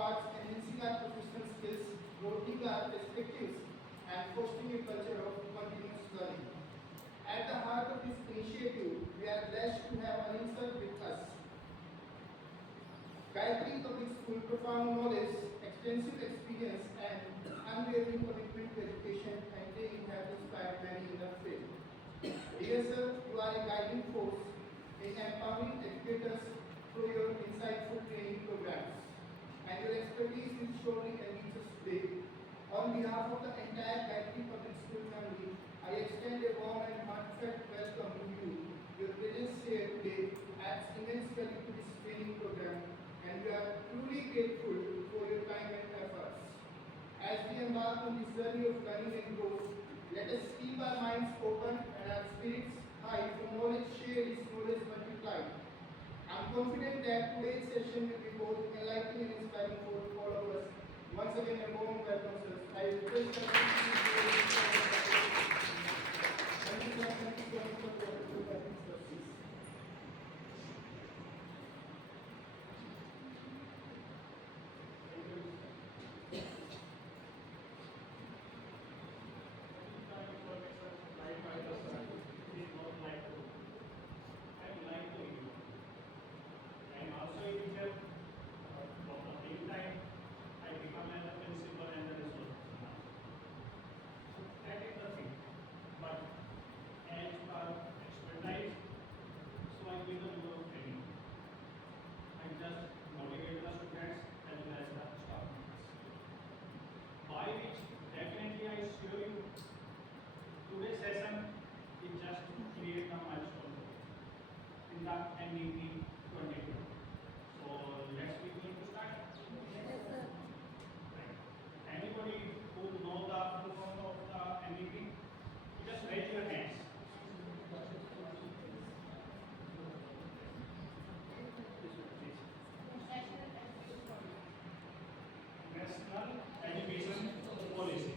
towards enhancing our professional skills, broadening our perspectives, and fostering a culture of continuous learning. At the heart of this initiative, we are blessed to have Anil sir with us. Gayatri Public School profound knowledge, extensive experience, and unwavering commitment to education and training have inspired many in the field. Dear sir, you are a guiding force in empowering educators through your insightful training programs, and your expertise will surely enrich us today. On behalf of the entire Gayatri Public School family, I extend a warm and heartfelt welcome to you. Your presence here today adds immense value to this training program, and we are truly grateful for your time and efforts. As we embark on this journey of learning and growth, let us keep our minds open and our spirits high, for knowledge shared is knowledge multiplied. I am confident that today's session will be both enlightening and inspiring for all of us. Once again, a warm welcome, sir. I request that thank you, sir. Thank you so much for the opportunity. By which definitely I assure you, today's session is just to create a milestone in the NDP 22. So let's begin to start. Yes, sir. Right. Anybody who know the full form of the NDP, just raise your hands. National Education Policy.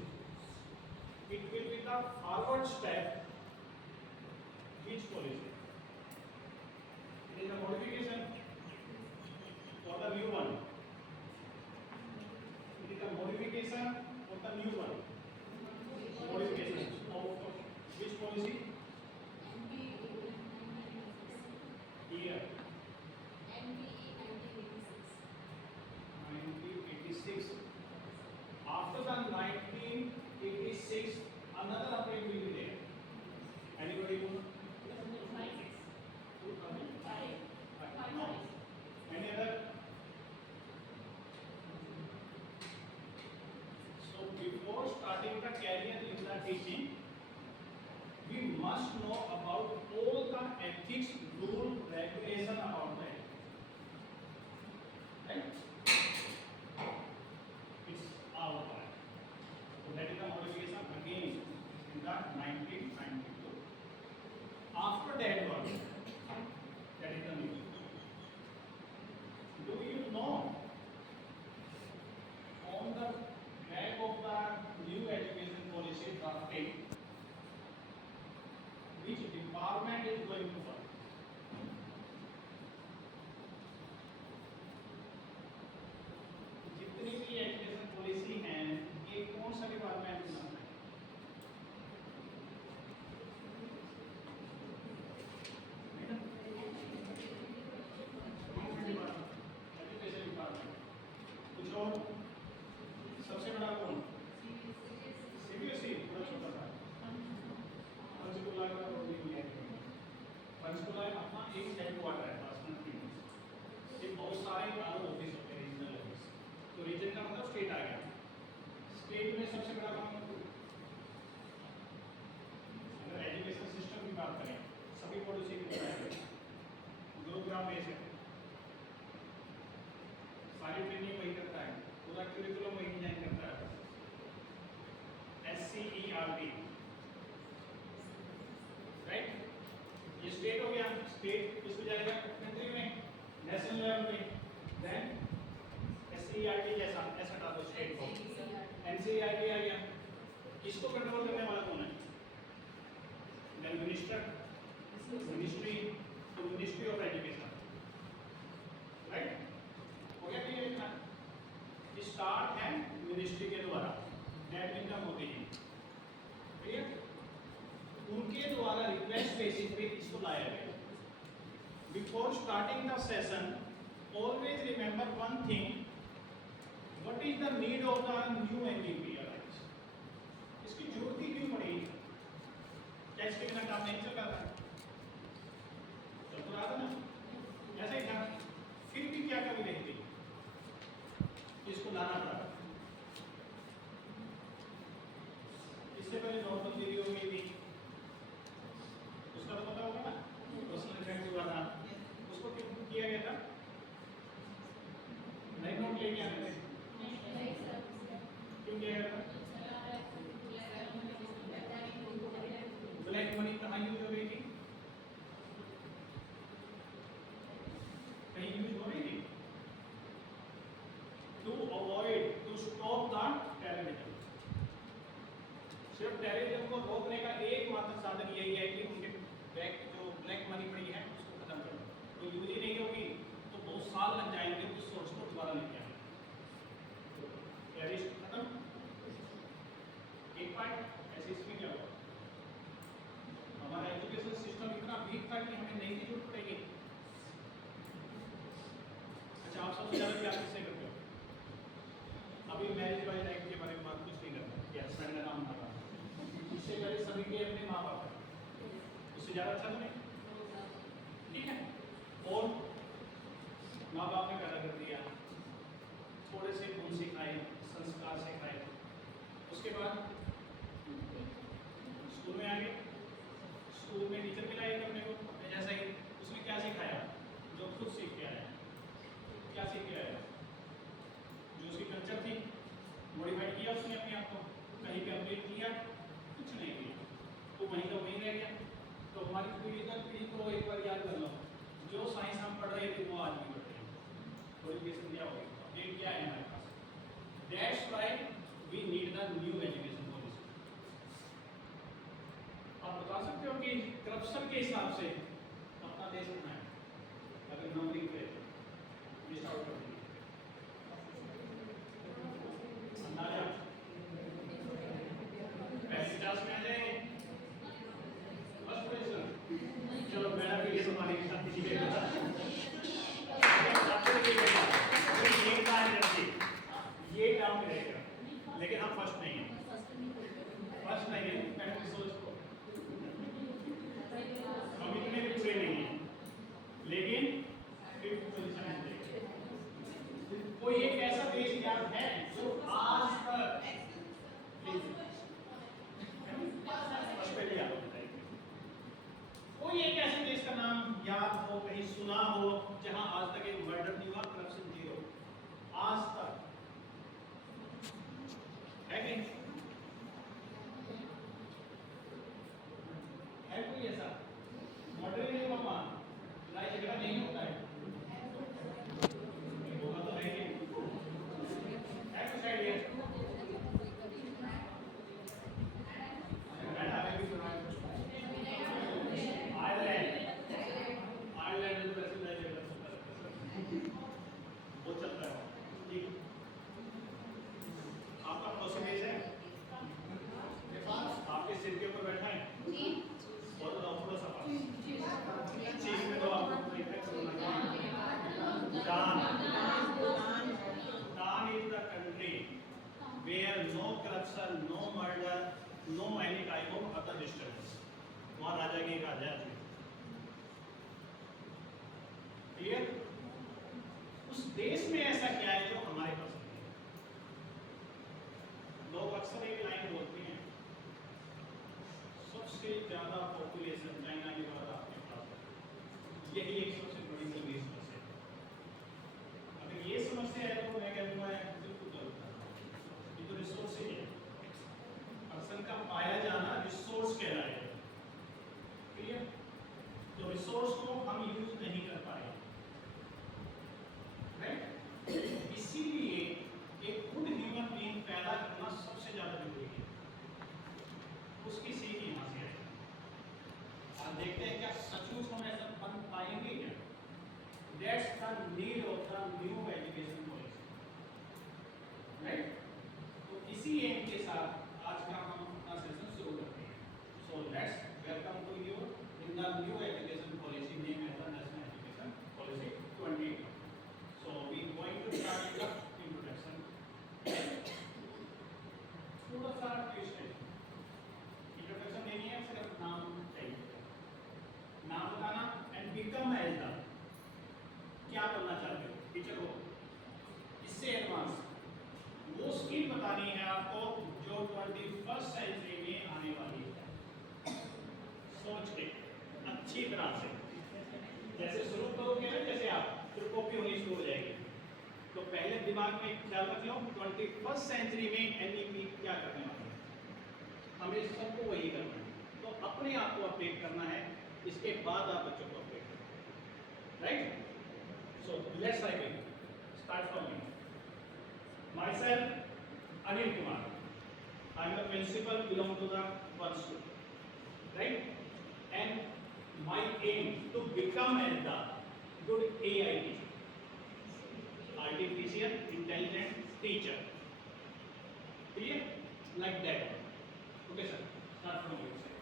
It will be the forward step. Which policy? It is a modification for the new one. It is a modification for the new one. Modification of which policy? Year 1986. After the 1986, another update will be there. Anybody know? 2005. No. Any other? So before starting the career in the teaching, we must know about all the ethics, rule, regulation about that. Right? It's our part. So that is the modification again in the 1992. After that one, that is the new. Do you know on the back of the new education policy drafting, which department is going to work? जितनी भी education policy है ये कौन सा department बनाता है? Education department. कुछ और? सबसे बड़ा कौन? सीबीएसई। बड़ा छोटा सा पंचकुला का पंचकुला अपना एक हेडक्वार्टर है पर्सनल। ये बहुत सारे अलग ऑफिस होते हैं, रीजनल ऑफिस। तो रीजन का मतलब स्टेट आ गया। स्टेट में सबसे बड़ा काम अगर एजुकेशन सिस्टम की बात करें, सभी पॉलिसी की बात गुरुग्राम बेस है, सारी ट्रेनिंग वही करता है, पूरा करिकुलम वही डिजाइन करता है। SCERT, right? ये स्टेट हो गया। स्टेट किसको जाएगा? कंट्री में, नेशनल लेवल में। देन SCERT जैसा ऐसा डालो स्टेट को। NCERT आ गया। इसको कंट्रोल करने वाला कौन है? देन मिनिस्टर, मिनिस्ट्री, तो मिनिस्ट्री ऑफ एजुकेशन, राइट? हो गया क्लियर इतना? मिनिस्ट्री के द्वारा नेट इनकम होती है, क्लियर, उनके द्वारा रिक्वेस्ट बेसिस पे इसको लाया गया। Before starting the session always remember one thing, what is the need of the new NDP arise? इसकी जरूरत ही क्यों पड़ी? टैक्स के बिना काम नहीं चल रहा था, चल तो रहा था ना, ऐसा ही था, फिर भी क्या कमी नहीं थी, इसको लाना पड़ा। इससे पहले नॉर्मल देरी हो गई थी, उसका तो पता होगा ना, पर्सनल इफेक्ट हुआ था, उसको क्यों किया गया था? नए नोट लेके आने थे, क्यों किया गया था? ब्लैक मनी कहाँ यूज हो रही थी? कहीं यूज हो रही थी? To avoid, to stop the terrorism. सिर्फ टेररिज्म को रोकने का एकमात्र साधन यही है कि उनके ब्लैक मनी पड़ी है उसको खत्म कर दो। तो यूज ही नहीं होगी तो बहुत साल लग जाएंगे उस सोर्स को दोबारा लेके आने। टेररिस्ट खत्म, एक पार्ट ऐसे इसमें क्या हुआ? हमारा एजुकेशन सिस्टम इतना वीक था कि हमें नई की जरूरत पड़ेगी। अच्छा, आप सबसे ज़्यादा प्यार किससे करते हो? अभी मैरिज वाली लाइफ के बारे में बात कुछ नहीं करता, या हस्बैंड का नाम था, इससे पहले सभी के अपने माँ बाप हैं, उससे ज़्यादा अच्छा तो नहीं, ठीक है। और माँ बाप ने पैदा कर दिया, थोड़े से गुण सिखाए, संस्कार सिखाए, उसके बाद स्कूल में आ गए, स्कूल में टीचर भी लाए करने को अपने जैसा ही, उसने क्या सिखाया? जो खुद सीख के आया। क्या सीख के आया? जो उसकी कल्चर थी मॉडिफाइड किया उसने अपने आप को, कहीं पे अपडेट किया? कुछ नहीं किया, तो वहीं का वहीं रह गया। तो हमारी पीढ़ी दर पीढ़ी को एक बार याद कर लो, जो साइंस हम पढ़ रहे थे वो आज भी पढ़ रहे हैं, क्वालिफिकेशन क्या होगी, अपडेट क्या है हमारे पास। That's why we need the new education policy. आप बता सकते हो कि करप्शन के हिसाब से अपना देश कितना है? अगर नंबरिंग पे लिस्ट आउट कर देंगे, अंदाजा पहली क्लास में आ जाएंगे, फर्स्ट पोजीशन। चलो मेरा भी ये तुम्हारे साथ किसी के ये काम करेगा, लेकिन हम फर्स्ट नहीं है, फर्स्ट नहीं है, मैंने सोच को हम इतने भी बुरे नहीं हैं, लेकिन फिफ्थ पोजीशन है। कोई एक ऐसा देश याद है जो आज तक कोई एक ऐसे देश का नाम याद हो, कहीं सुना हो, जहां आज तक एक मर्डर नहीं हुआ, करप्शन जीरो, आज तक है कि है कोई ऐसा? मर्डर नहीं हुआ वहां, लड़ाई झगड़ा नहीं होता है, होगा तो है ही, है कुछ आइडिया? वो चलता है, ठीक। आपका परसेंटेज है, आपके सिर के ऊपर बैठा है, और थोड़ा सा चीज में तो आपको दान is the country where no corruption, no murder, no any type of other disturbance. वहां राजा की एक आजाद है, क्लियर? उस देश में ऐसा क्या है जो हमारे पास नहीं है? लोग अक्सर एक लाइन बोलते हैं, सबसे ज्यादा पॉपुलेशन चाइना के बाद आपके पास है, यही एक सबसे बड़ी गंभीर समस्या है। अगर ये समस्या है तो मैं कहूँगा बिल्कुल गलत है, ये तो रिसोर्स ही है, पर्सन का पाया जाना रिसोर्स कहलाएगा, क्लियर? तो रिसोर्स को हम यूज नहीं कर पाए, इसीलिए एक गुड ह्यूमन बीइंग पैदा करना सबसे ज्यादा जरूरी है। उसकी सीख यहाँ से है। आप देखते हैं क्या सचमुच हम ऐसा बन पाएंगे क्या? दिमाग में ख्याल रख लो 21st सेंचुरी में एनईपी क्या करने वाला है, हमें सबको वही करना है। तो अपने आप को अपडेट करना है, इसके बाद आप बच्चों को अपडेट करें, right. So let's start from me. Myself, Anil Kumar. I am a principal, belong to the one school, right? And my aim to become as the good AI teacher, artificial intelligent teacher. Clear? Like that. Okay, sir. Start from your side.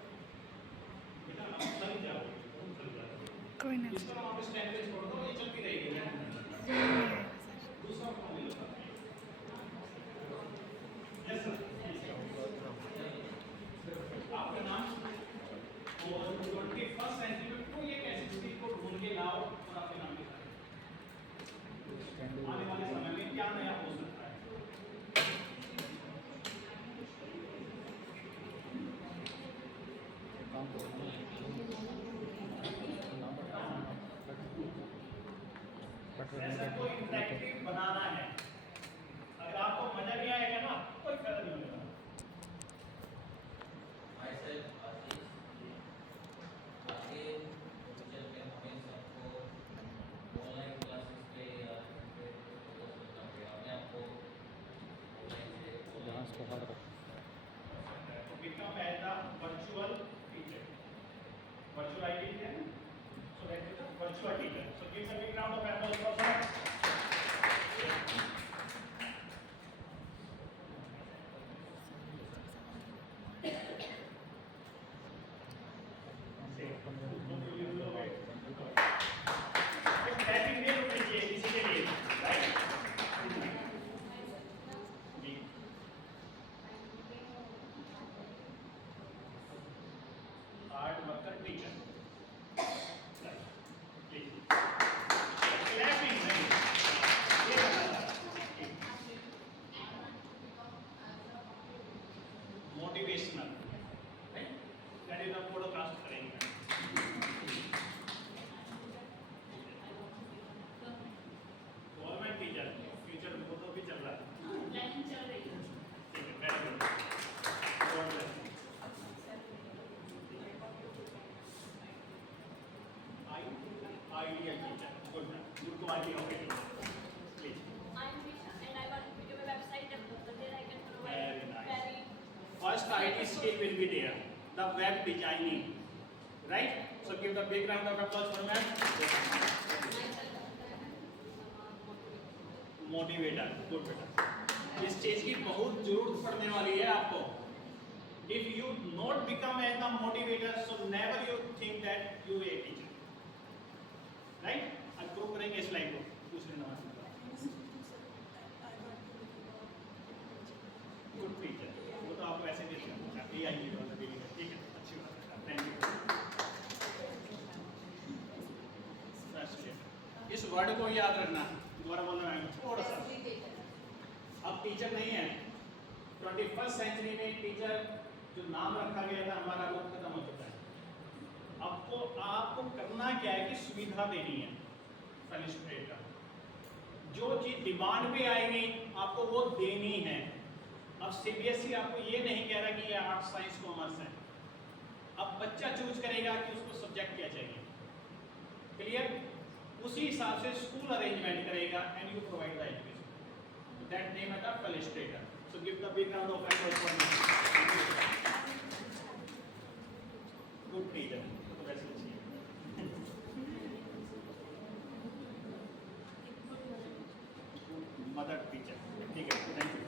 बेटा आप चल जाओ, कोई ना इसका नाम आप stand पे छोड़ दो, ये चलती रहेगी। दूसरा कौन ले लो? Yes, sir. आपका नाम और 21st सेंचुरी में कोई एक ऐसी चीज को ढूंढ के लाओ और आपके नाम के साथ आने वाले समय में क्या नया हो सकता है। सेशन को इंटरैक्टिव बनाना है। अगर आपको मजा नहीं आएगा ना, कोई फायदा नहीं होगा। Myself, Ashish, आगे फ्यूचर में हमें सबको ऑनलाइन क्लासेस पे या पे फोकस करना पड़ेगा। अपने आप को ऑनलाइन से तो become as a virtual teacher. Virtual IT है ना? So that is a virtual teacher. So give a big round of applause for that. Hard worker teacher. Right. Please. Clapping नहीं. ये motivational. Right? That is the podcast करेंगे. Government teacher. Future में तो भी चल रहा है. ठीक है. Very good. God bless you. Ideal teacher. Good. Good to idea. Okay. Please. I'm Risha and I want to become a website developer. There I can provide Very nice. very First IT skill will be there. The web designing. Right? So give the big round of applause for that. Motivator. Good बेटा. इस चीज की बहुत जरूरत पड़ने वाली है आपको. If you not become as the motivator, so never you think that you a teacher. Right? अब प्रूव करेंगे इस लाइन को. दूसरे नंबर. Good teacher. वो तो आपको ऐसे देते हैं. ये आएंगे तो ठीक है. अच्छी बात है. Thank you. इस वर्ड को याद रखना. दोबारा बोलना है थोड़ा सा. अब टीचर नहीं है. 21st सेंचुरी में टीचर जो नाम रखा गया था हमारा वो खत्म हो चुका है. आपको करना क्या है कि सुविधा देनी है. फेलिसिटेटर जो चीज डिमांड पे आएगी आपको वो देनी है. अब सीबीएसई आपको ये नहीं कह रहा कि ये आर्ट्स साइंस कॉमर्स है. अब बच्चा चूज करेगा कि उसको सब्जेक्ट क्या चाहिए. क्लियर? उसी हिसाब से स्कूल अरेंजमेंट करेगा and you provide the education. That name है the facilitator. So give the big round of applause for me. Good teacher. तो वैसे चाहिए. Mother teacher. ठीक है. Thank you.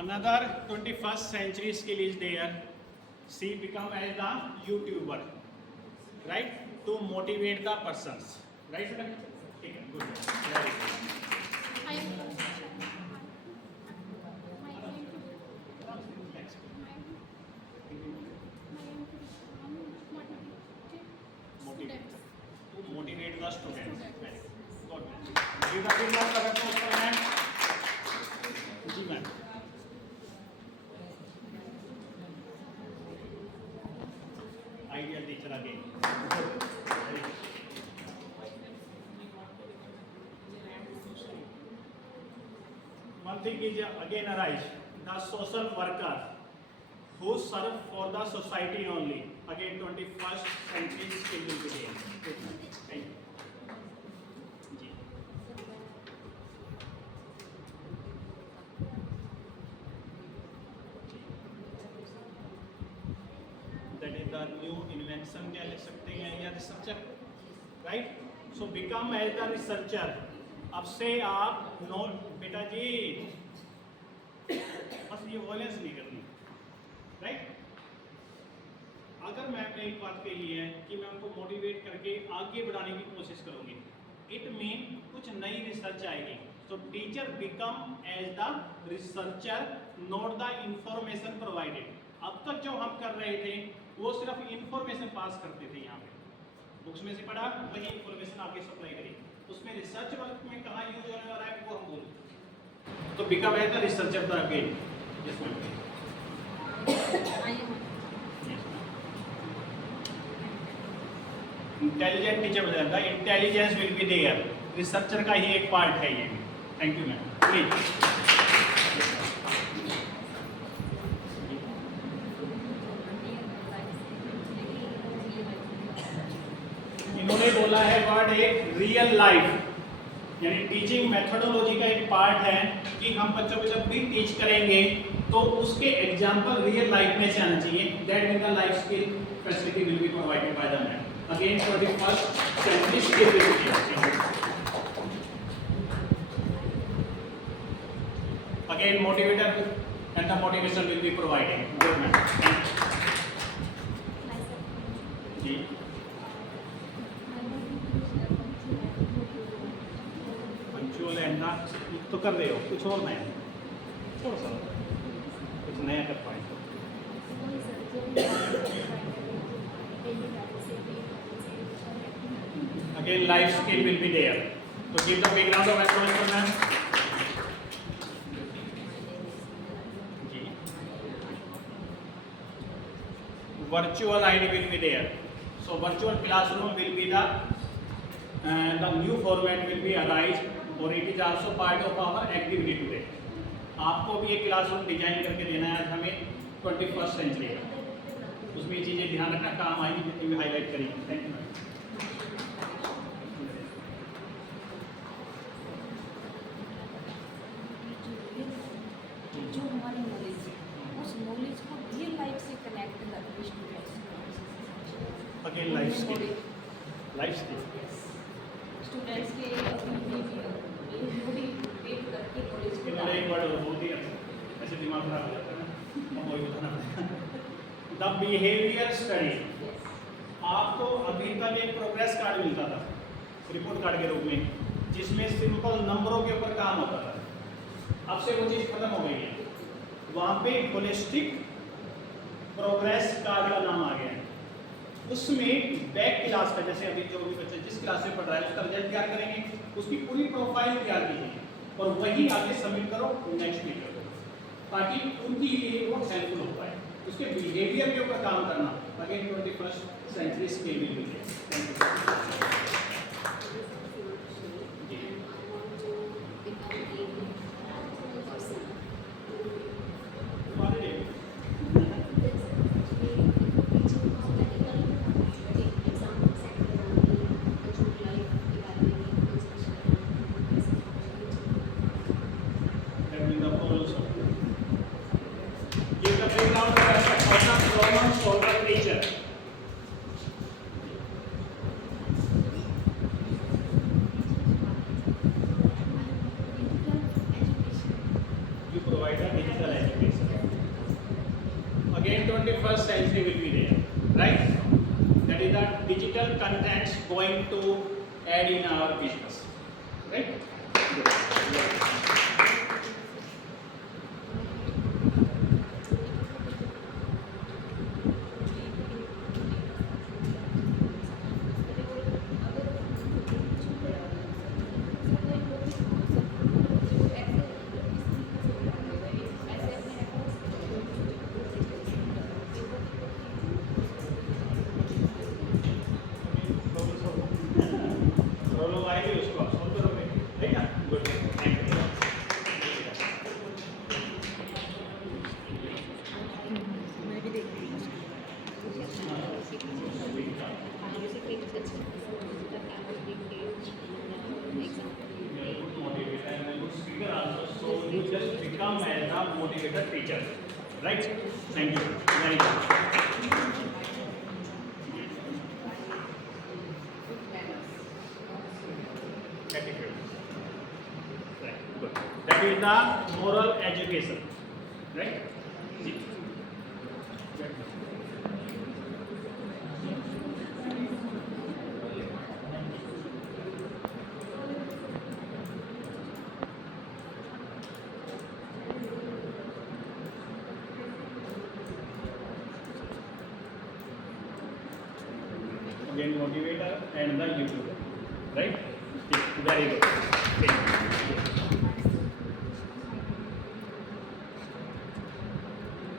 Another 21st century skill is there. She become as the YouTuber, right? To motivate the persons, right? ठीक है. Good. Very good. I am Next. Motivate. To motivate the students. Very good. God bless you. Give the big round of applause for ma'am. जी ma'am. ideal teacher again. One thing is again arise, the social worker who serve for the society only. Again 21st century skill will be there. Thank you. जी. That is the new invention क्या लिख सकते हैं या researcher, right? So become as the researcher. अब से आप note बेटा जी बस ये वॉयलेंस नहीं करनी, राइट? अगर मैम ने एक बात कही है कि मैं उनको मोटिवेट करके आगे बढ़ाने की कोशिश करूंगी, इट मीन कुछ नई रिसर्च आएगी. तो teacher become as the researcher, note the information provided. अब तक जो हम कर रहे थे वो सिर्फ इंफॉर्मेशन पास करते थे, यहाँ पे बुक्स में से पढ़ा वही इंफॉर्मेशन आगे सप्लाई करी. उसमें रिसर्च वर्क में कहाँ यूज होने वाला है वो हम बोल. तो become as the researcher the again जिसमें इंटेलिजेंट टीचर हो जाता है. Intelligence will be there. Researcher का ही एक पार्ट है ये. Thank you ma'am. प्लीज इन्होंने बोला है वर्ड एक रियल लाइफ, यानी टीचिंग मेथोडोलॉजी का एक पार्ट है कि हम बच्चों को जब भी टीच करेंगे तो उसके एग्जांपल रियल लाइफ में से आना चाहिए. That mean the life skill facility will be provided by the ma'am. Again 21st century skill will be there. Again motivator and the motivation will be provided. Good ma'am. जी punctual and ना तो कर रहे हो, कुछ और नया थोड़ा सा कुछ नया कर पाए. Again life skill will be there. So give the background of employment ma'am. Ji virtual ID will be there. So virtual classroom will be the new format will be arise or it is also part of our activity today. आपको भी एक classroom design करके देना है हमें 21st century का. उसमें ये चीज़ें ध्यान रखना काम आएगी जितनी भी हाईलाइट करेंगे. Thank you. जो हमारी नॉलेज है उस नॉलेज को रियल लाइफ से कनेक्ट करके students again life skill students के मोटिवेट करके नॉलेज को इन्होंने एक वर्ड बोल दिया ऐसे दिमाग खराब हो जाता है ना, वही बताना पड़ेगा. The behaviour study. आपको अभी तक एक प्रोग्रेस कार्ड मिलता था रिपोर्ट कार्ड के रूप में जिसमें सिंपल नंबरों के ऊपर काम होता था. अब से वो चीज़ खत्म हो गई है. वहाँ पे होलिस्टिक प्रोग्रेस कार्ड का नाम आ गया है. उसमें बैक क्लास का, जैसे अभी जो भी बच्चा जिस क्लास में पढ़ रहा है उसका रिजल्ट तैयार करेंगे, उसकी पूरी प्रोफाइल तैयार कीजिए और वही आगे सबमिट करो नेक्स्ट वीक को, ताकि उनकी लिए वो हेल्पफुल हो पाए. उसके बिहेवियर के ऊपर काम करना. Again 21st century skill will be there. Thank you. Again 21st century will be there, right? That is the digital contents going to add in our business, right? motivate the teacher. Right? Thank you. Very good. Attitude. Right. Good. That is the moral education. Right? जी. Again, motivator and the YouTuber. Right? Yes. Very good. Okay.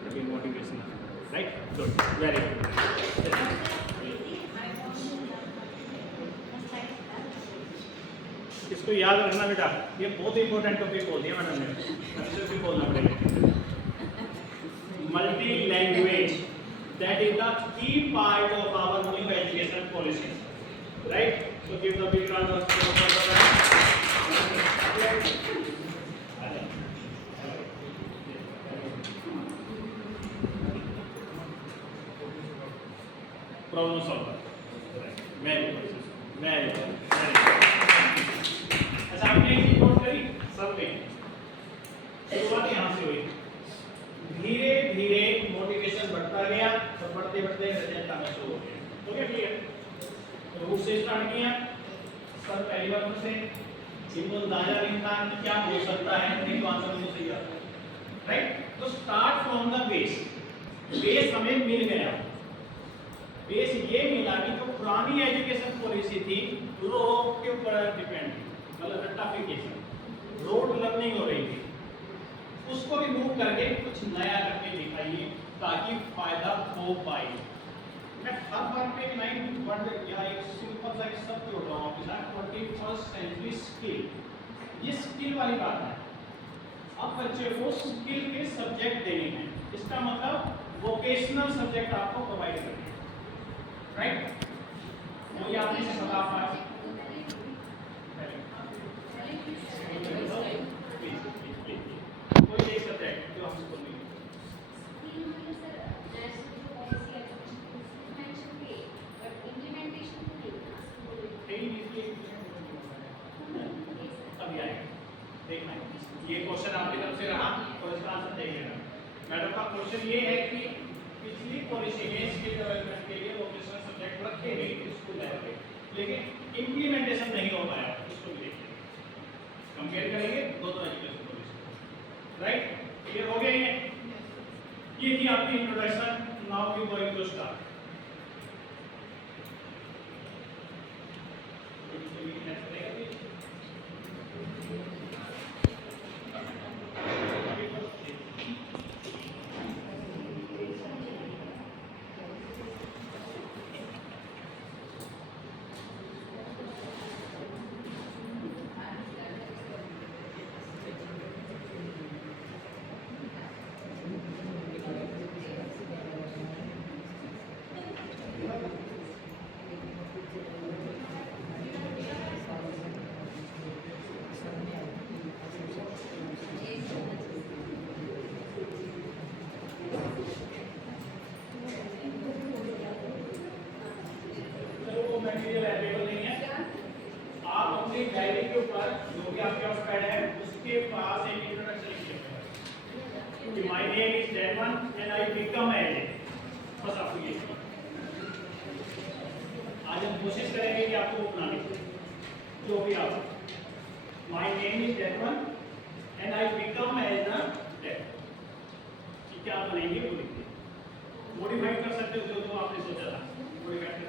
Again, motivation. Right? Good. Very good. Yes. इसको याद रखना बेटा, ये बहुत important topic बोल दिया madam ने, अभी भी बोलना पड़ेगा। Multi language, that is the key part of our new education policy, right? So give the big round of applause for that. Problem solver. Very good. Very good. Very good. अच्छा आपने एक note करी सबने, शुरुआत यहाँ से हुई, धीरे धीरे मोटिवेशन बढ़ता गया और बढ़ते बढ़ते रिजल्ट आना शुरू हो गया। तो क्या क्लियर? रूट से स्टार्ट किया, सर पहली बार से इनको अंदाजा नहीं था कि क्या हो सकता है, नहीं तो आंसर तो सही आता है, राइट? तो start from the base, base हमें मिल गया। बेस ये मिला कि जो पुरानी एजुकेशन पॉलिसी थी रोड के ऊपर डिपेंड, मतलब रट्टाफिकेशन, रोड लर्निंग हो रही थी, उसको भी मूव करके कुछ नया करके दिखाइए ताकि फायदा हो पाए। मैं हर बार पे 9 यहाँ एक सिंपल सा एक शब्द जोड़ रहा हूँ आपके साथ, 21st सेंचुरी स्किल, ये स्किल वाली बात है। अब बच्चे को स्किल के सब्जेक्ट देने हैं, इसका मतलब वोकेशनल सब्जेक्ट आपको प्रोवाइड करना है, राइट? ये आपने से बता पाए कोई एक सब्जेक्ट जो हम स्कूल में अभी आएगा, देखना ये क्वेश्चन आपकी तरफ से रहा और इसका आंसर देखिएगा। मैडम का क्वेश्चन ये है कि पिछली पॉलिसी में स्किल डेवलपमेंट के लिए वोकेशनल सब्जेक्ट रखे गए स्कूल लेवल पे, लेकिन इम्प्लीमेंटेशन नहीं हो पाया, इसको भी देखिए, कंपेयर करेंगे दोनों एजुकेशन पॉलिसी, राइट? क्लियर हो गया ये थी आपकी introduction. Now we going to start. Material available नहीं है, आप अपनी डायरी के ऊपर जो भी आपके पास पैड है उसके पास एक इंट्रोडक्शन लिखिए कि my name is Devan and I become as, बस आपको ये आज हम कोशिश करेंगे कि आपको बनाने की जो भी आप my name is Devan and I become as the Dev, क्या बनेंगे वो लिखिए, मॉडिफाई कर सकते हो जो आपने सोचा था मॉडिफाई कर दीजिए।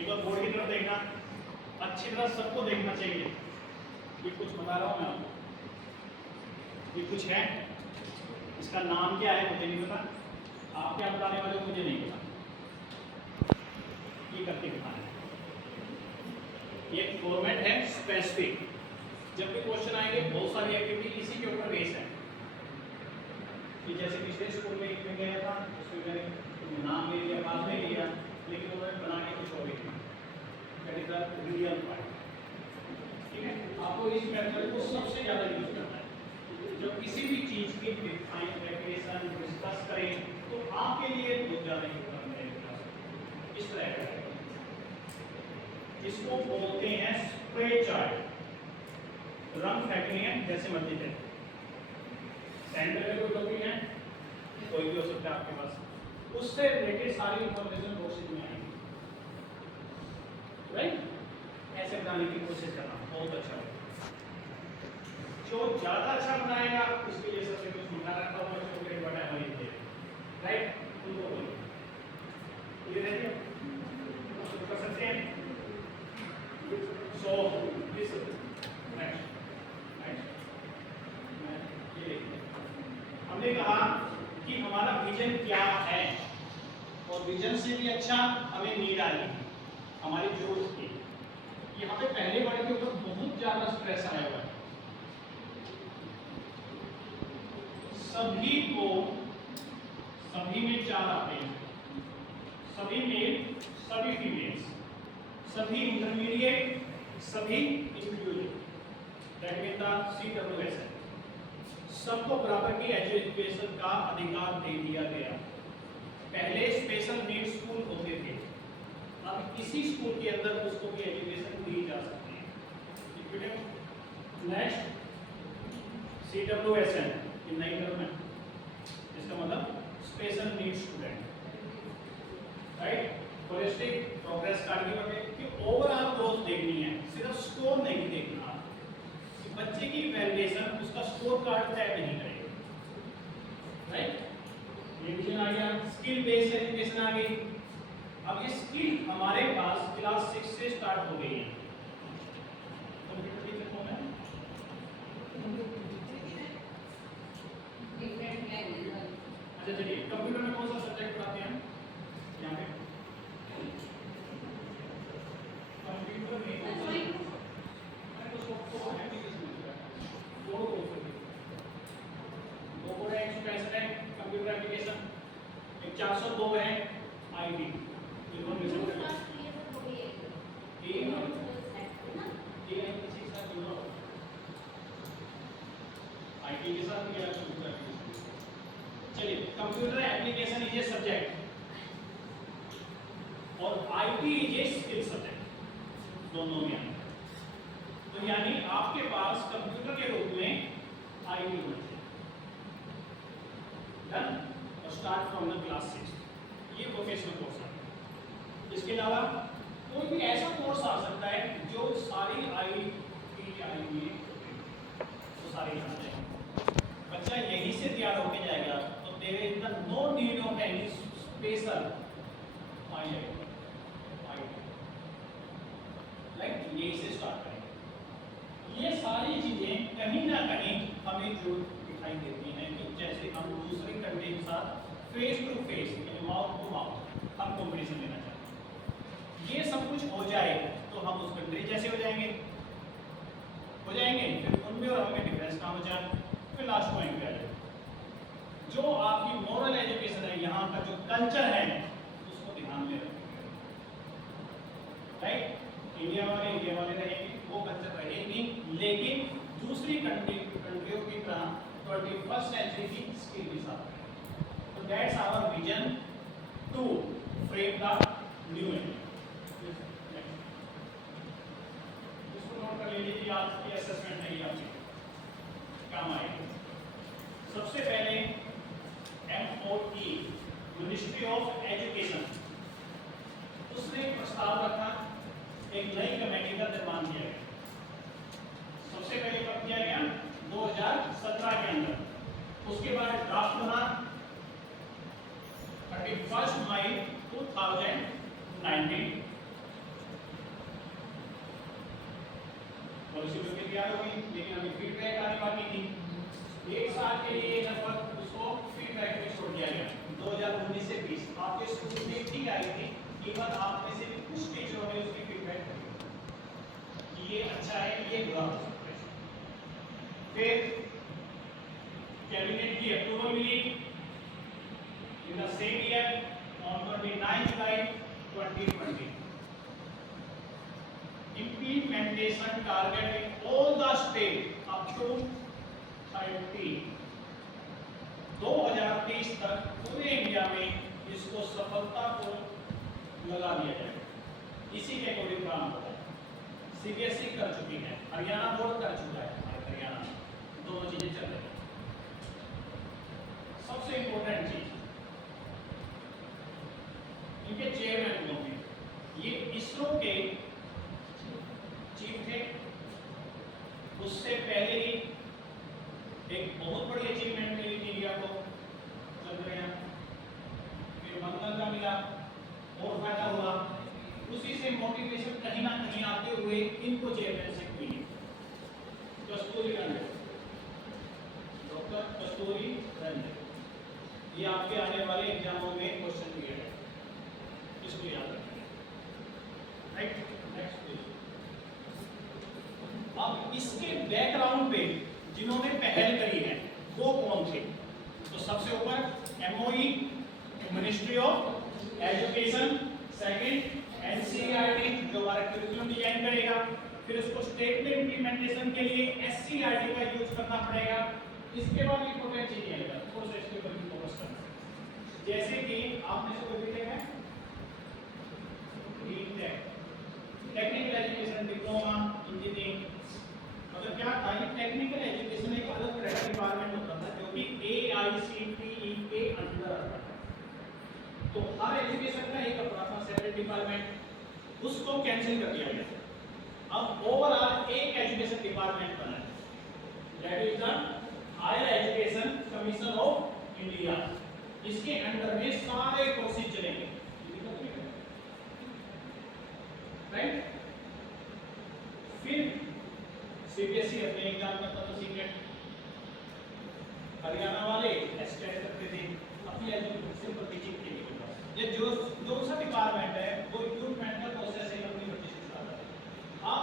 एक बार बोर्ड की तरफ देखना, अच्छी तरह सबको देखना चाहिए। ये कुछ बता रहा हूँ मैं आपको, ये कुछ है, इसका नाम क्या है मुझे नहीं पता, आप क्या बताने वाले हो मुझे नहीं पता, ये करके दिखाना है। ये फॉर्मेट है स्पेसिफिक। जब भी क्वेश्चन आएंगे बहुत सारी एक्टिविटी इसी के ऊपर बेस है कि जैसे पिछले स्कूल में एक में गया था, उसमें मैंने नाम ले लिया, बाद में लिया, लेकिन उन्होंने बना के कुछ और लिखा, that is the real part. ठीक है, आपको इस मेथड को सबसे ज़्यादा यूज करना है। जब किसी भी चीज़ की डेफिनेशन डिस्कस करें तो आपके लिए बहुत ज़्यादा इम्पोर्टेंट है। इस तरह का इसको बोलते हैं स्प्रे चार्ट, रंग फेंकनी है जैसे मर्जी है। सेंटर में कोई टॉपिक है, कोई भी हो सकता है आपके पास, उससे रिलेटेड सारी इंफॉर्मेशन बॉक्स में आएगी, राइट? ऐसे बनाने की कोशिश करना बहुत अच्छा है। जो ज्यादा अच्छा बनाएगा उसके लिए सबसे कुछ मंगा रखा हुआ है, चॉकलेट बटा है, राइट? उनको बोलो ये देखिए कर सकते हैं। सो दिस नेक्स्ट हमने कहा कि हमारा विजन क्या है, और विजन से भी अच्छा हमें नीड आई हमारी जरूरत की। यहाँ पे पहले वर्ड के ऊपर बहुत ज्यादा स्ट्रेस आया हुआ है। सभी को, सभी में 4 आते हैं, सभी मेल, सभी फीमेल्स, सभी इंटरमीडिएट, सभी individual, that mean the CWS। सबको बराबर की एजुकेशन का अधिकार दे दिया गया। पहले स्पेशल नीड स्कूल होते थे, अब किसी स्कूल के अंदर उसको भी एजुकेशन दी जा सकती है। नेक्स्ट CWSN की नई टर्म है, इसका मतलब special need student, right? Holistic progress card की बात कि ओवरऑल ग्रोथ देखनी है, सिर्फ स्कोर नहीं देखना। बच्चे की वैल्यूएशन उसका स्कोर कार्ड तय नहीं करेगा, राइट? ये विजन आ गया। स्किल बेस्ड एजुकेशन आ गई। अब ये स्किल हमारे पास क्लास 6 से स्टार्ट हो गई है। कंप्यूटर टीचर कौन है? अच्छा चलिए, कंप्यूटर में कौन सा सब्जेक्ट पढ़ाते हैं यहाँ पे? कंप्यूटर में कंप्यूटर एप्लीकेशन, एक 402 है आईटी इंफॉर्मेशन आईटी के साथ क्या कंप्यूटर एप्लीकेशन। चलिए, computer application is a subject और IT is a skill subject, दोनों में। तो यानी आपके पास कंप्यूटर के रूप में आईटी होना चाहिए, डन? और स्टार्ट फ्रॉम द क्लास 6, ये वोकेशनल कोर्स है। इसके अलावा कोई भी ऐसा कोर्स आ सकता है जो सारी ITI में तो सारी जान जाएंगे। बच्चा यहीं से तैयार होके जाएगा, तो there is no need of any special like यहीं से स्टार्ट करेंगे। ये सारी चीजें कहीं ना कहीं हमें जो दिखाई देती हैं कि जैसे हम दूसरे कंट्री के साथ face to face, mouth to mouth हम कॉम्पिटिशन लेना चाहते हैं। ये सब कुछ हो जाए तो हम उस कंट्री जैसे हो जाएंगे, फिर उनमें और हमें डिफरेंस ना बचा। फिर लास्ट पॉइंट पे आ जाए, जो आपकी मॉरल एजुकेशन है, यहाँ का जो कल्चर है, उसको ध्यान में रखें, राइट? इंडिया वाले रहेंगे, वो कल्चर रहेंगी, लेकिन दूसरी कंट्रियों की तरह 21st सेंचुरी की स्किल के साथ। तो that's our vision to frame the new India. इसको नोट कर लीजिए कि आज की असेसमेंट नहीं आपके काम आएगी। सबसे पहले MOE मिनिस्ट्री ऑफ एजुकेशन, उसने प्रस्ताव रखा, एक नई कमेटी का निर्माण किया गया। सबसे पहले कब किया गया? 2017 के अंदर। उसके बाद ड्राफ्ट बना 31 मई 2019। पॉलिसी बनके तैयार हो गई, लेकिन अभी फीडबैक आने बाकी थी। 1 साल के लिए लगभग उसको फीडबैक में छोड़ दिया गया। 2019 से 20 आपके स्कूल में ठीक आई थी, केवल आप में से भी कुछ टीचरों ने उसकी फीडबैक दी। ये अच्छा है, ये बुरा हो सकता है। फिर कैबिनेट की अप्रूवल मिली in the same year on 29 जुलाई 2020. Implementation target in all the states up to 2030 तक पूरे इंडिया में इसको सफलता को लगा दिया जाएगा। इसी के अकॉर्डिंग काम होगा। सीबीएसई कर चुकी है, हरियाणा बोर्ड कर चुका है, हरियाणा दोनों चीजें चल रही हैं। सबसे इंपॉर्टेंट चीज इनके चेयरमैन कौन है? ये इसरो के चीफ थे। उससे पहले ही एक बहुत बड़ी अचीवमेंट मिली थी इंडिया को, चंद्रयान। फिर मंगल का मिला, और फायदा हुआ। उसी से मोटिवेशन कहीं ना कहीं आते हुए इनको चेयरमैनशिप मिली। कस्तूरी रंजन, डॉक्टर कस्तूरी रंजन, ये आपके आने वाले एग्जामों में क्वेश्चन दिए गए, इसको याद रखिए। Right, next please. अब इसके बैकग्राउंड पे जिन्होंने पहल करी है वो कौन थे? तो सबसे ऊपर MoE, ministry of education, second NCERT जो हमारा करिकुलम डिजाइन करेगा, फिर उसको स्टेट में इंप्लीमेंटेशन के लिए एससीईआरटी का यूज करना पड़ेगा। इसके बाद इंपॉर्टेंट चीज आएगा, थोड़ा सा इसके ऊपर फोकस करना, जैसे कि आपने से कोई देखा है टेक्निकल एजुकेशन, डिप्लोमा, इंजीनियरिंग, मतलब क्या था? ये टेक्निकल एजुकेशन एक अलग तरह का डिपार्टमेंट होता था जो कि एआईसीटीई के अंदर आता था। तो हर एजुकेशन का एक अपना था सेपरेट डिपार्टमेंट, उसको कैंसिल कर दिया गया। अब ओवरऑल एक एजुकेशन डिपार्टमेंट बना है, that is the higher education commission of India. इसके अंडर में सारे कोर्सेज चलेंगे, राइट। फिर सीबीएसई अपने एग्जाम करता था सीक्रेट, हरियाणा वाले एक्सटेंड करते थे अपनी एजुकेशन पर टीचिंग के लिए। ये जो सा डिपार्टमेंट है वो रिक्रूटमेंट का प्रोसेस है, अपनी बच्चे से स्टार्ट करता है। अब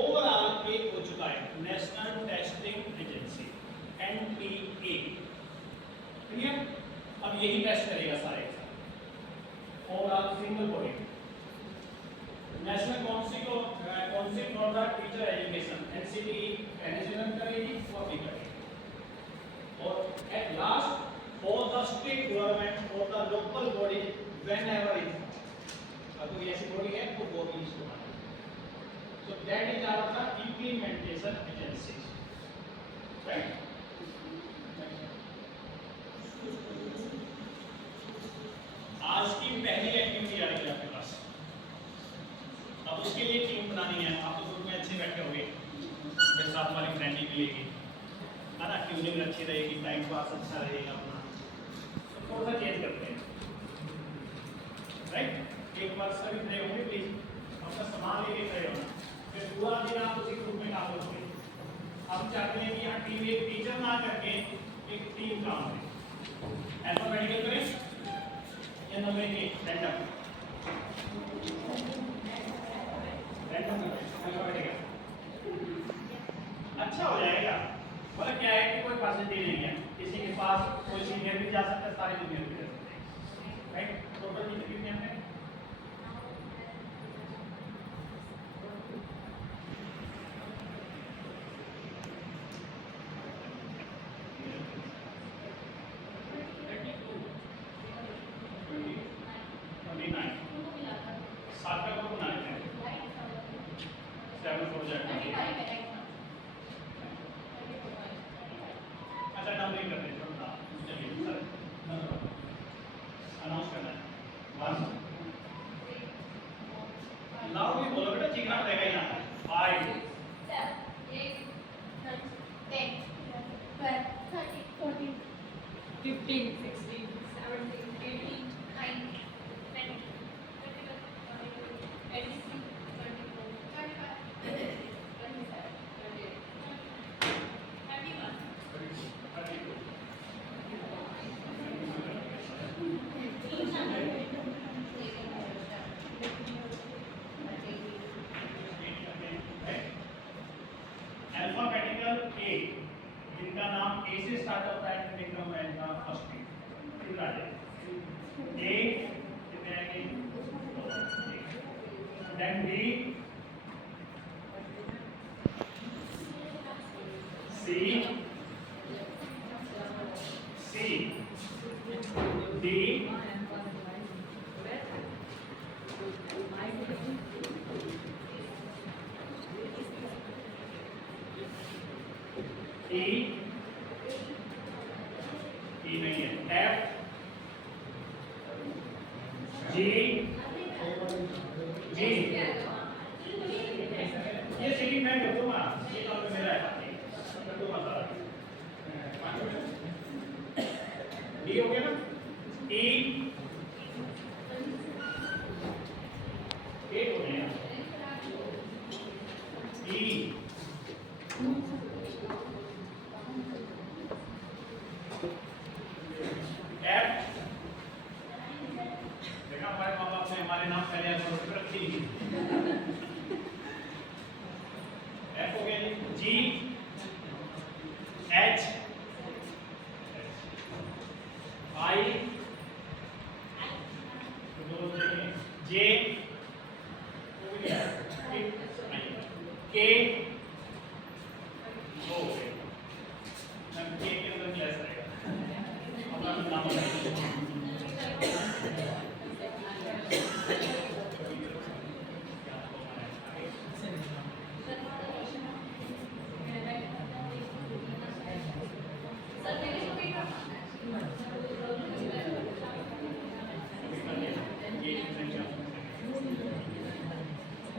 ओवरऑल एक हो चुका है national testing agency NTA, clear. अब यही टेस्ट करेगा सारे overall single body. National council for the teacher education NCTE NSM करेगी, वो भी करेगी। और at last for the state government और the local body whenever it, अगर ऐसी बॉडी है तो वो भी इसको मानेगी। So that is our the implementation agencies, right. आज की पहली एक्टिविटी आ रही है आपके पास। अब उसके लिए टीम बनानी है। आप तो ग्रुप में अच्छे बैठे होंगे, मेरे साथ वाली फ्रेंड ही मिलेगी, है ना, ट्यूनिंग अच्छी रहेगी, टाइम पास अच्छा रहेगा अपना। तो थोड़ा सा चेंज करते हैं, राइट। एक बार सभी खड़े होंगे प्लीज, अपना सामान लेके खड़े होना, फिर पूरा दिन आप उसी ग्रुप में काम करोगे। हम चाहते हैं कि यहाँ टीम एक टीचर ना करके एक टीम काम करे। अल्फाबेटिकल करें या नंबर एक रैंडम अच्छा हो जाएगा। मतलब क्या है कि कोई परसेंटेज नहीं है, किसी के पास कोई सीनियर भी जा सकता है, सारे जूनियर भी जा सकते हैं, राइट। टोटल कितनी है हमने? अल्फाबेटिकल ए, जिनका नाम ए से स्टार्ट होता है, देखता हूँ मैं इनका फर्स्ट नेम इधर आ जाए। ए कितने आएंगे? देन बी, सी, डी, ई नहीं है, एफ, जी, ये सीटिंग मैं कर दूंगा, ये काम तो मेरा है, कर दूंगा सारा। डी हो गया ना, ई, ए हो गया, ई, एफ, देखा हमारे माँ बाप ने हमारे नाम पहले अल्फाबेट में रखी है। एफ हो गया जी, एच, आई, जे, के, ओ, के के अंदर क्लास रहेगा, अपना नाम बताइए।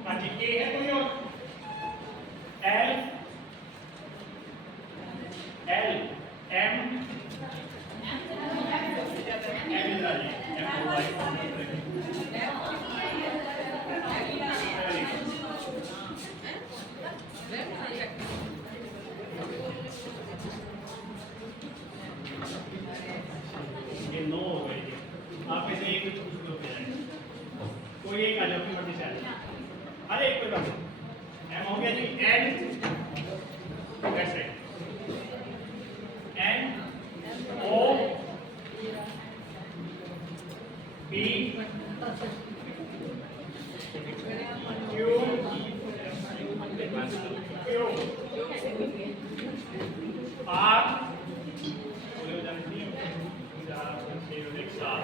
हाँ जी, के है कोई और? एल, एल, एम, एम इधर आ जाइए, एम को वाई ये नो हो गई, आप में से एक कुछ हो जाएगा, कोई एक आ जाओ अपनी मर्जी से आ जाओ। अरे कोई बात नहीं, एम हो गया G, N, that's it, N, O, P, Q, Q, R, बोले हो जानती हो, 4 6 1 7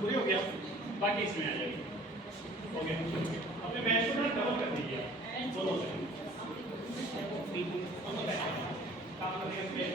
पूरी हो गया, बाकी इसमें आ जाएगी। ओके, अपने मैच को ना डबल कर दीजिए दोनों से, काम करने के लिए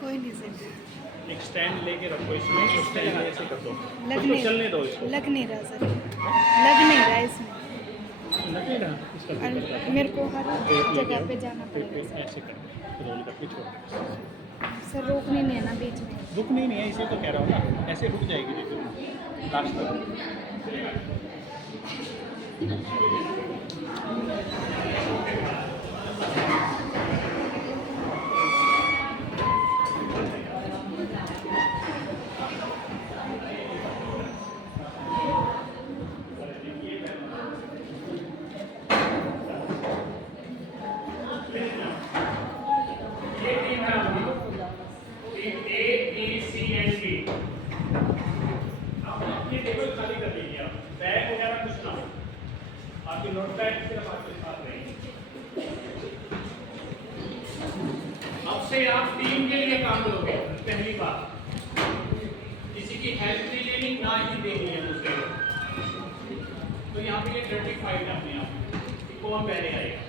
कोई नहीं सर, एक स्टैंड लेके रखो इसमें, स्टैंड ऐसे कर दो, लग उसको नहीं चलने दो इसको, लग नहीं रहा सर, लग नहीं रहा इसमें, लग नहीं रहा इसका और मेरे को हर जगह पे जाना पड़ेगा फिर सर। ऐसे कर रोल करके छोड़ दो। सर रोकनी नहीं है ना बीच में। रुक नहीं है, इसे तो कह रहा हूँ ना, ऐसे रुक जाएगी देखो लास्ट तक। ये टीम है आपकी, team A, B, C and D. अब ये टेबल खाली कर लीजिए आप, बैग वगैरह कुछ ना हो, आपकी नोट पैड सिर्फ आपके साथ रहेंगे। अब से आप टीम के लिए काम करोगे। पहली बात, किसी की हेल्प नहीं ट्रेनिंग ना ही देनी है दूसरे को, तो यहाँ पे ये रेक्टिफाइड है अपने आप कि कौन पहले आएगा।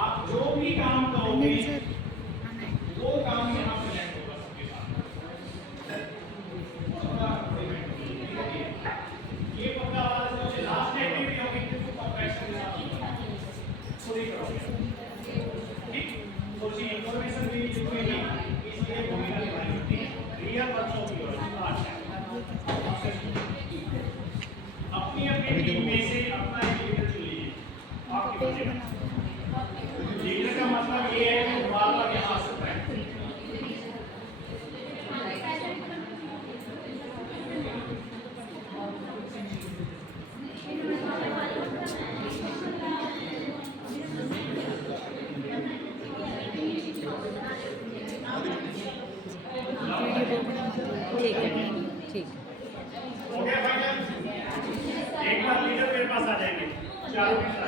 आप जो भी काम करोगे अनिल सर आना है। वो काम यहाँ पे नेट होगा सबके साथ। ये पक्का वाला जो लास्ट एक्टिविटी होगी तो परफेक्शन के साथ पूरी करोगे। ठीक, तो सी इंफॉर्मेशन भी जितनी है इसलिए भूमिका निभानी होती है। रियल बच्चों की और अपनी अपनी टीम में से अपना एक लीडर चुन लीजिए। आपकी पेज मर्जी। बना लीडर का मतलब ये है कि बार-बार यहाँ आ सकता है। ठीक है ठीक हो गया फाइनल? एक बार लीडर मेरे पास आ जाएंगे, चारों के साथ।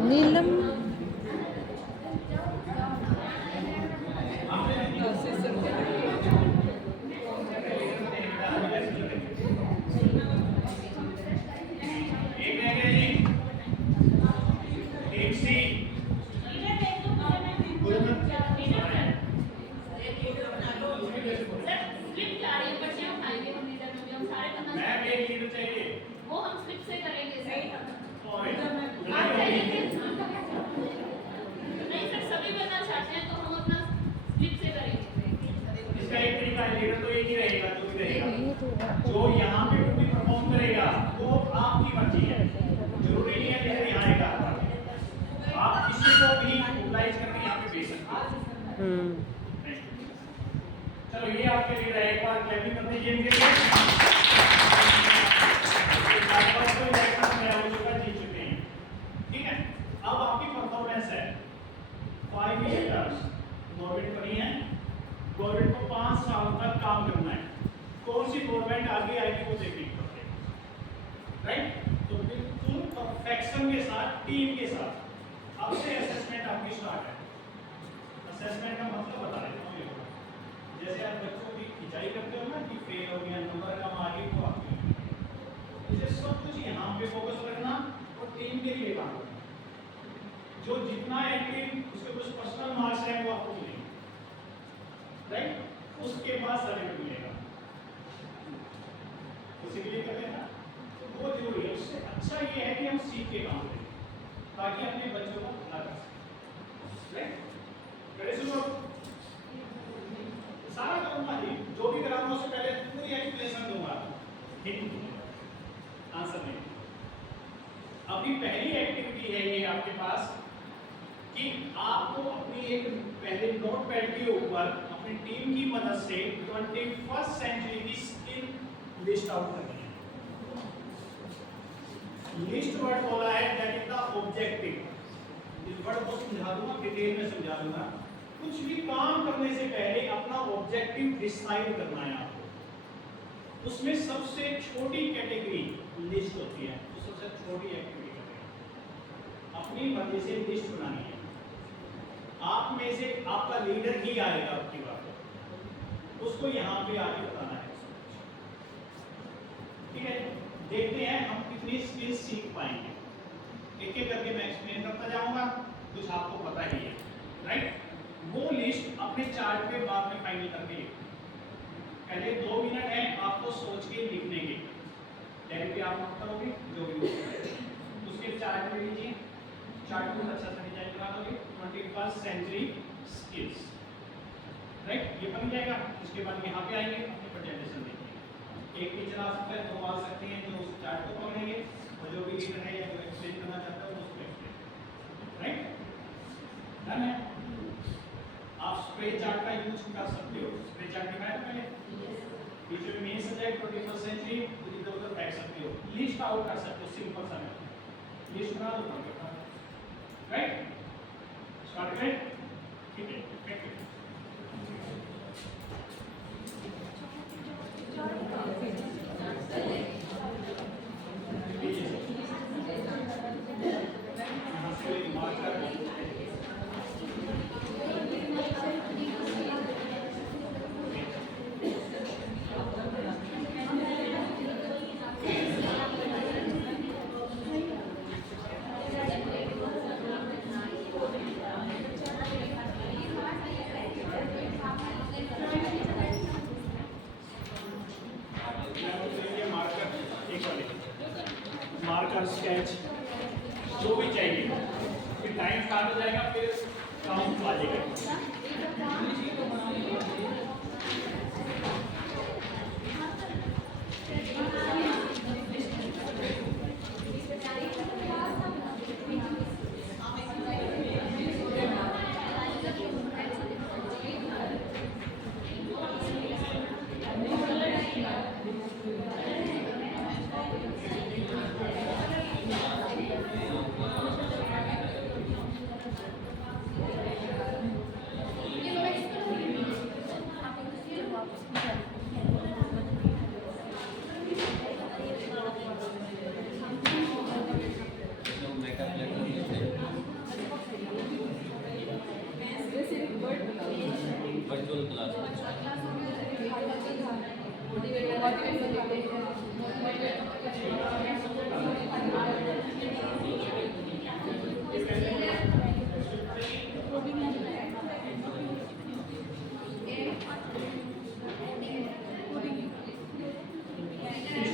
नीलम एक रह गया जी, टीम सी। मैं एक लीडर चाहिए। वो हम स्लिप से करेंगे सर। और आप चाहिए थे? नहीं सर, सभी बनना चाहते हैं तो हम अपना स्लिप से करेंगे। इसका एक तरीका है, लीडर तो एक ही रहेगा, जो भी रहेगा। ये तो जो यहाँ पे ड्यूटी परफॉर्म करेगा वो आपकी मर्जी है, जरूरी नहीं है लीडर यहाँ आएगा। आप किसी को भी यूटिलाइज करके यहाँ पे भेज सकते हो। चलो ये आपके लीडर है, एक बार क्लैपिंग कर दीजिए इनके लिए। जीत चुके हैं, ठीक है। अब आपकी परफॉर्मेंस है 5 ईयर्स गवर्नमेंट बनी है, गवर्नमेंट को 5 साल तक काम करना है। कौन सी गवर्नमेंट आगे आएगी वो देखने की बात है, राइट। तो बिल्कुल परफेक्शन के साथ, टीम के साथ अब से असेसमेंट आपकी स्टार्ट है। असेसमेंट का मतलब बता देता हूँ। जैसे आप बच्चों की खिंचाई करते हो ना कि फेल हो गया, नंबर कम आ गई, तो आपकी इसे सब कुछ यहाँ पे फोकस रखना और टीम के लिए काम करना। जो जितना एक्टिव उसके कुछ पर्सनल मार्क्स हैं वो आपको मिलेंगे, राइट। उसके बाद सर्टिफिकेट मिलेगा, उसी के लिए करते हैं ना, तो वो जरूरी है। उससे अच्छा ये है कि हम सीख के काम करें ताकि अपने बच्चों को भला कर सकें, राइट। करे सुनो, सारा करूंगा जी, जो भी कराऊंगा उससे पहले पूरी एक्सप्लेनेशन दूंगा, ठीक। आंसर नहीं। अभी पहली एक्टिविटी है ये आपके पास कि आपको अपनी एक पहले नोटपैड के ऊपर अपनी टीम की मदद से 21st सेंचुरी की स्किल लिस्ट आउट करनी है। लिस्ट वर्ड बोला है, दैट इज द ऑब्जेक्टिव। इस वर्ड को समझा दूंगा, डिटेल में समझा दूंगा। कुछ भी काम करने से पहले अपना ऑब्जेक्टिव डिसाइड करना है आपको। उसमें सबसे छोटी कैटेगरी लिस्ट होती है, तो सबसे छोटी एक्टिविटी करनी है, अपनी मर्जी से लिस्ट बनानी है। आप में से आपका लीडर ही आएगा आपकी बात, उसको यहाँ पे आके बताना है, ठीक है। देखते हैं हम कितनी स्किल्स सीख पाएंगे। एक एक करके मैं एक्सप्लेन करता जाऊंगा, कुछ आपको पता ही है, राइट। वो लिस्ट अपने चार्ट पे बाद में फाइनल करके लिखो। पहले 2 मिनट है आपको सोच के लिखने के, डायरी पे आप नोट करोगे जो भी उसके चार्ट में लीजिए, चार्ट को अच्छा से डिजाइन करा दोगे। 21st सेंचुरी स्किल्स, राइट, ये बन जाएगा। उसके बाद यहाँ पे आएंगे, अपनी प्रेजेंटेशन देखिए। एक टीचर आ सकता है, 2 आ सकते हैं जो उस चार्ट को पकड़ेंगे और जो भी लीडर है या जो एक्सप्लेन करना चाहता है उसको एक्सप्लेन, राइट। डन है। आप स्प्रे चार्ट का यूज कर सकते हो। स्प्रे चार्ट दिखाया था पहले, बीच में मेन सब्जेक्ट 21st सेंचुरी इधर उधर फेंक सकते हो, लिस्ट आउट कर सकते हो, सिंपल सा लिस्ट बना दो, राइट। स्टार्ट करें, ठीक है, थैंक यू। यहाँ से मार्क कर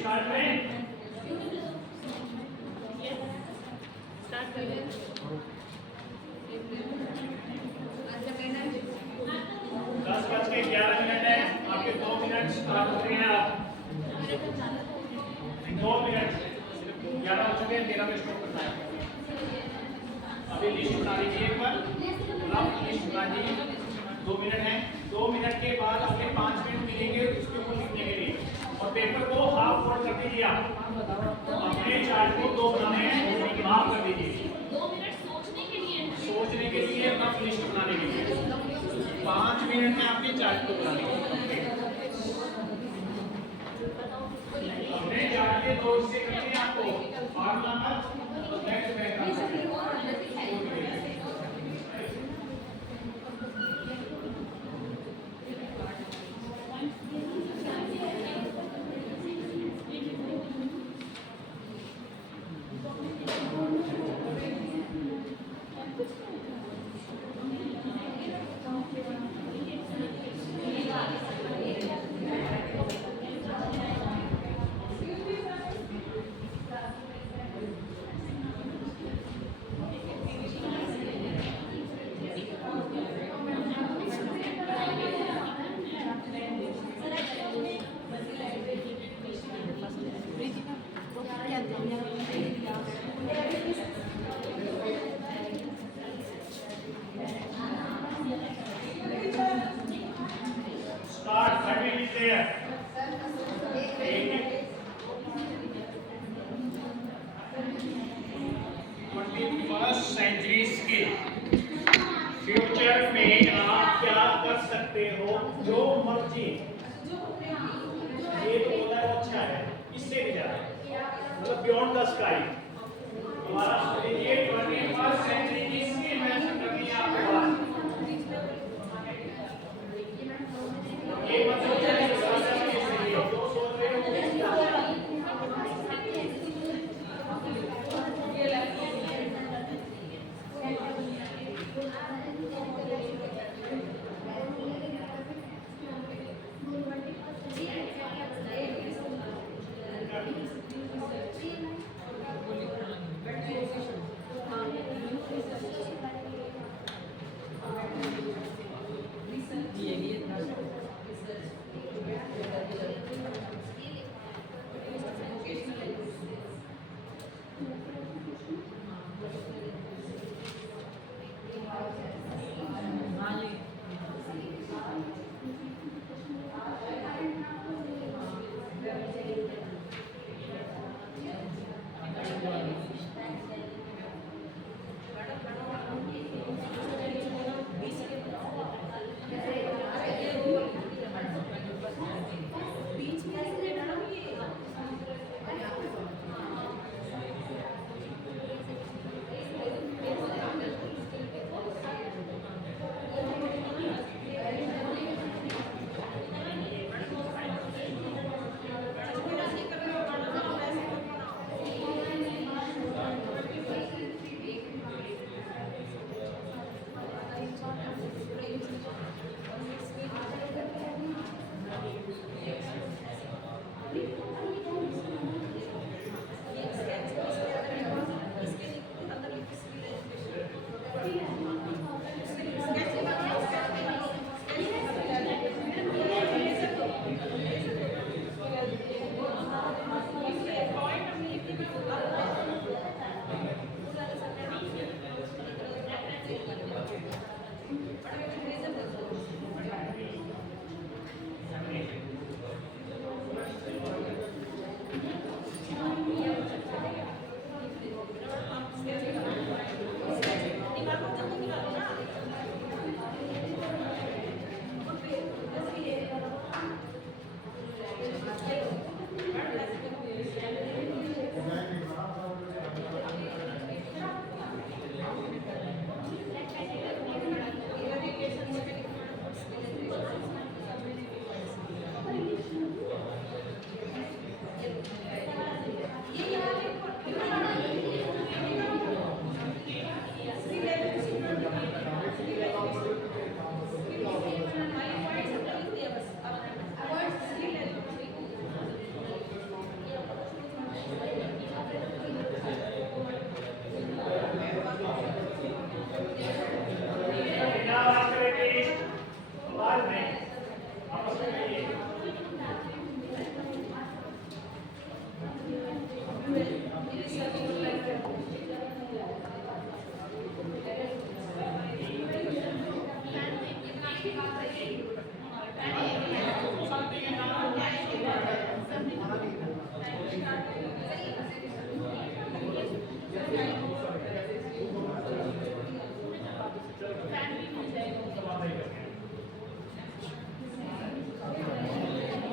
स्टार्ट करें। दस बज के 11 मिनट है, आपके 2 मिनट स्टार्ट हो रहे हैं। आप 2 मिनट 11 हो चुके हैं, 13 में स्टॉप करना है। अभी लिस्ट बना लीजिए, एक बार रफ लिस्ट बना लीजिए। 2 मिनट है, 2 मिनट के बाद आपके 5 मिनट मिलेंगे उसके ऊपर लिखने के लिए, और पेपर को हाफ फोल्ड कर दीजिए। आप अपने चार्ट को 2 बनाने हैं, हाफ कर दीजिए। 2 मिनट सोचने के लिए रफ लिस्ट बनाने के लिए 5 मिनट में आपने चार्ट को बना लिया। अपने चार्ट के 2 हिस्से करने हैं आपको, फार्मूला पर और नेक्स्ट में start 30 minute there. 21st century skill. Future में आप क्या कर सकते हो, जो मर्जी। ये तो बोला है अच्छा है, इससे भी ज्यादा मतलब बियॉन्ड द स्काई। हमारा ये 21st सेंचुरी की स्किल मेंशन करनी है आपके पास। ये मतलब जो सोच रहे हो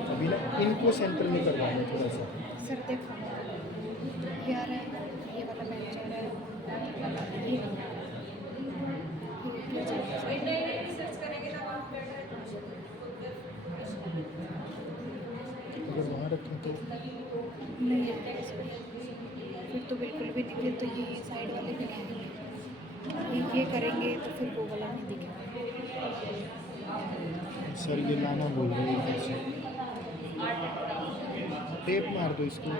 अभी ना इनको सेंटर में करवाना थोड़ा सा। सर देखो ये आ रहा है, ये वाला बेंच आ रहा है, ये रिसर्च करेंगे तो आप बेटर अगर वहाँ रखें तो नहीं आएगा इसमें। फिर तो बिल्कुल भी नहीं, फिर तो ये साइड वाले भी नहीं आएंगे। ये करेंगे तो फिर वो वाला नहीं दिखेगा। सर ये लाना बोल रहे हैं इधर से। टेप मार दो इसको।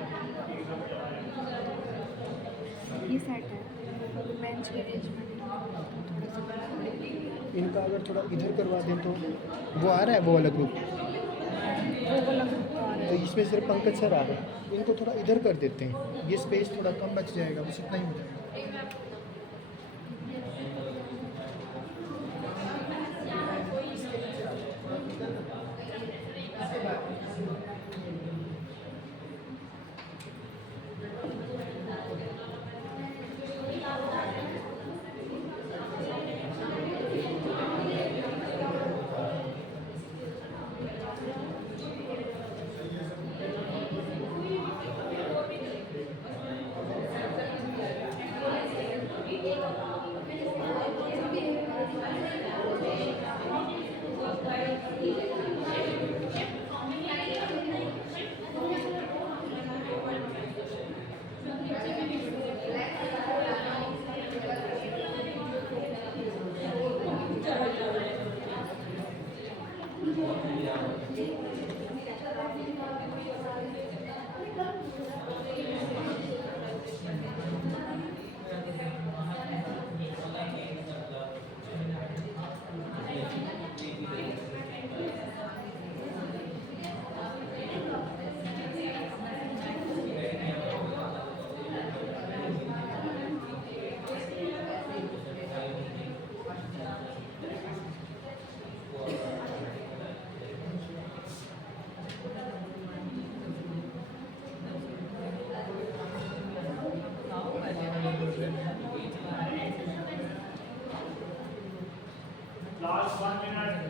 ये सेट है बेंच के अरेंजमेंट थोड़ा सा बड़ा है। इनका अगर थोड़ा इधर करवा दें तो वो आ रहा है वो वाला ग्रुप, वो वाला ग्रुप तो आ रहा तो इसमें सिर्फ पंकज सर आ रहे हैं। इनको थोड़ा इधर कर देते हैं, ये स्पेस थोड़ा कम बच जाएगा, बस इतना ही हो जाएगा। Last 1 minute.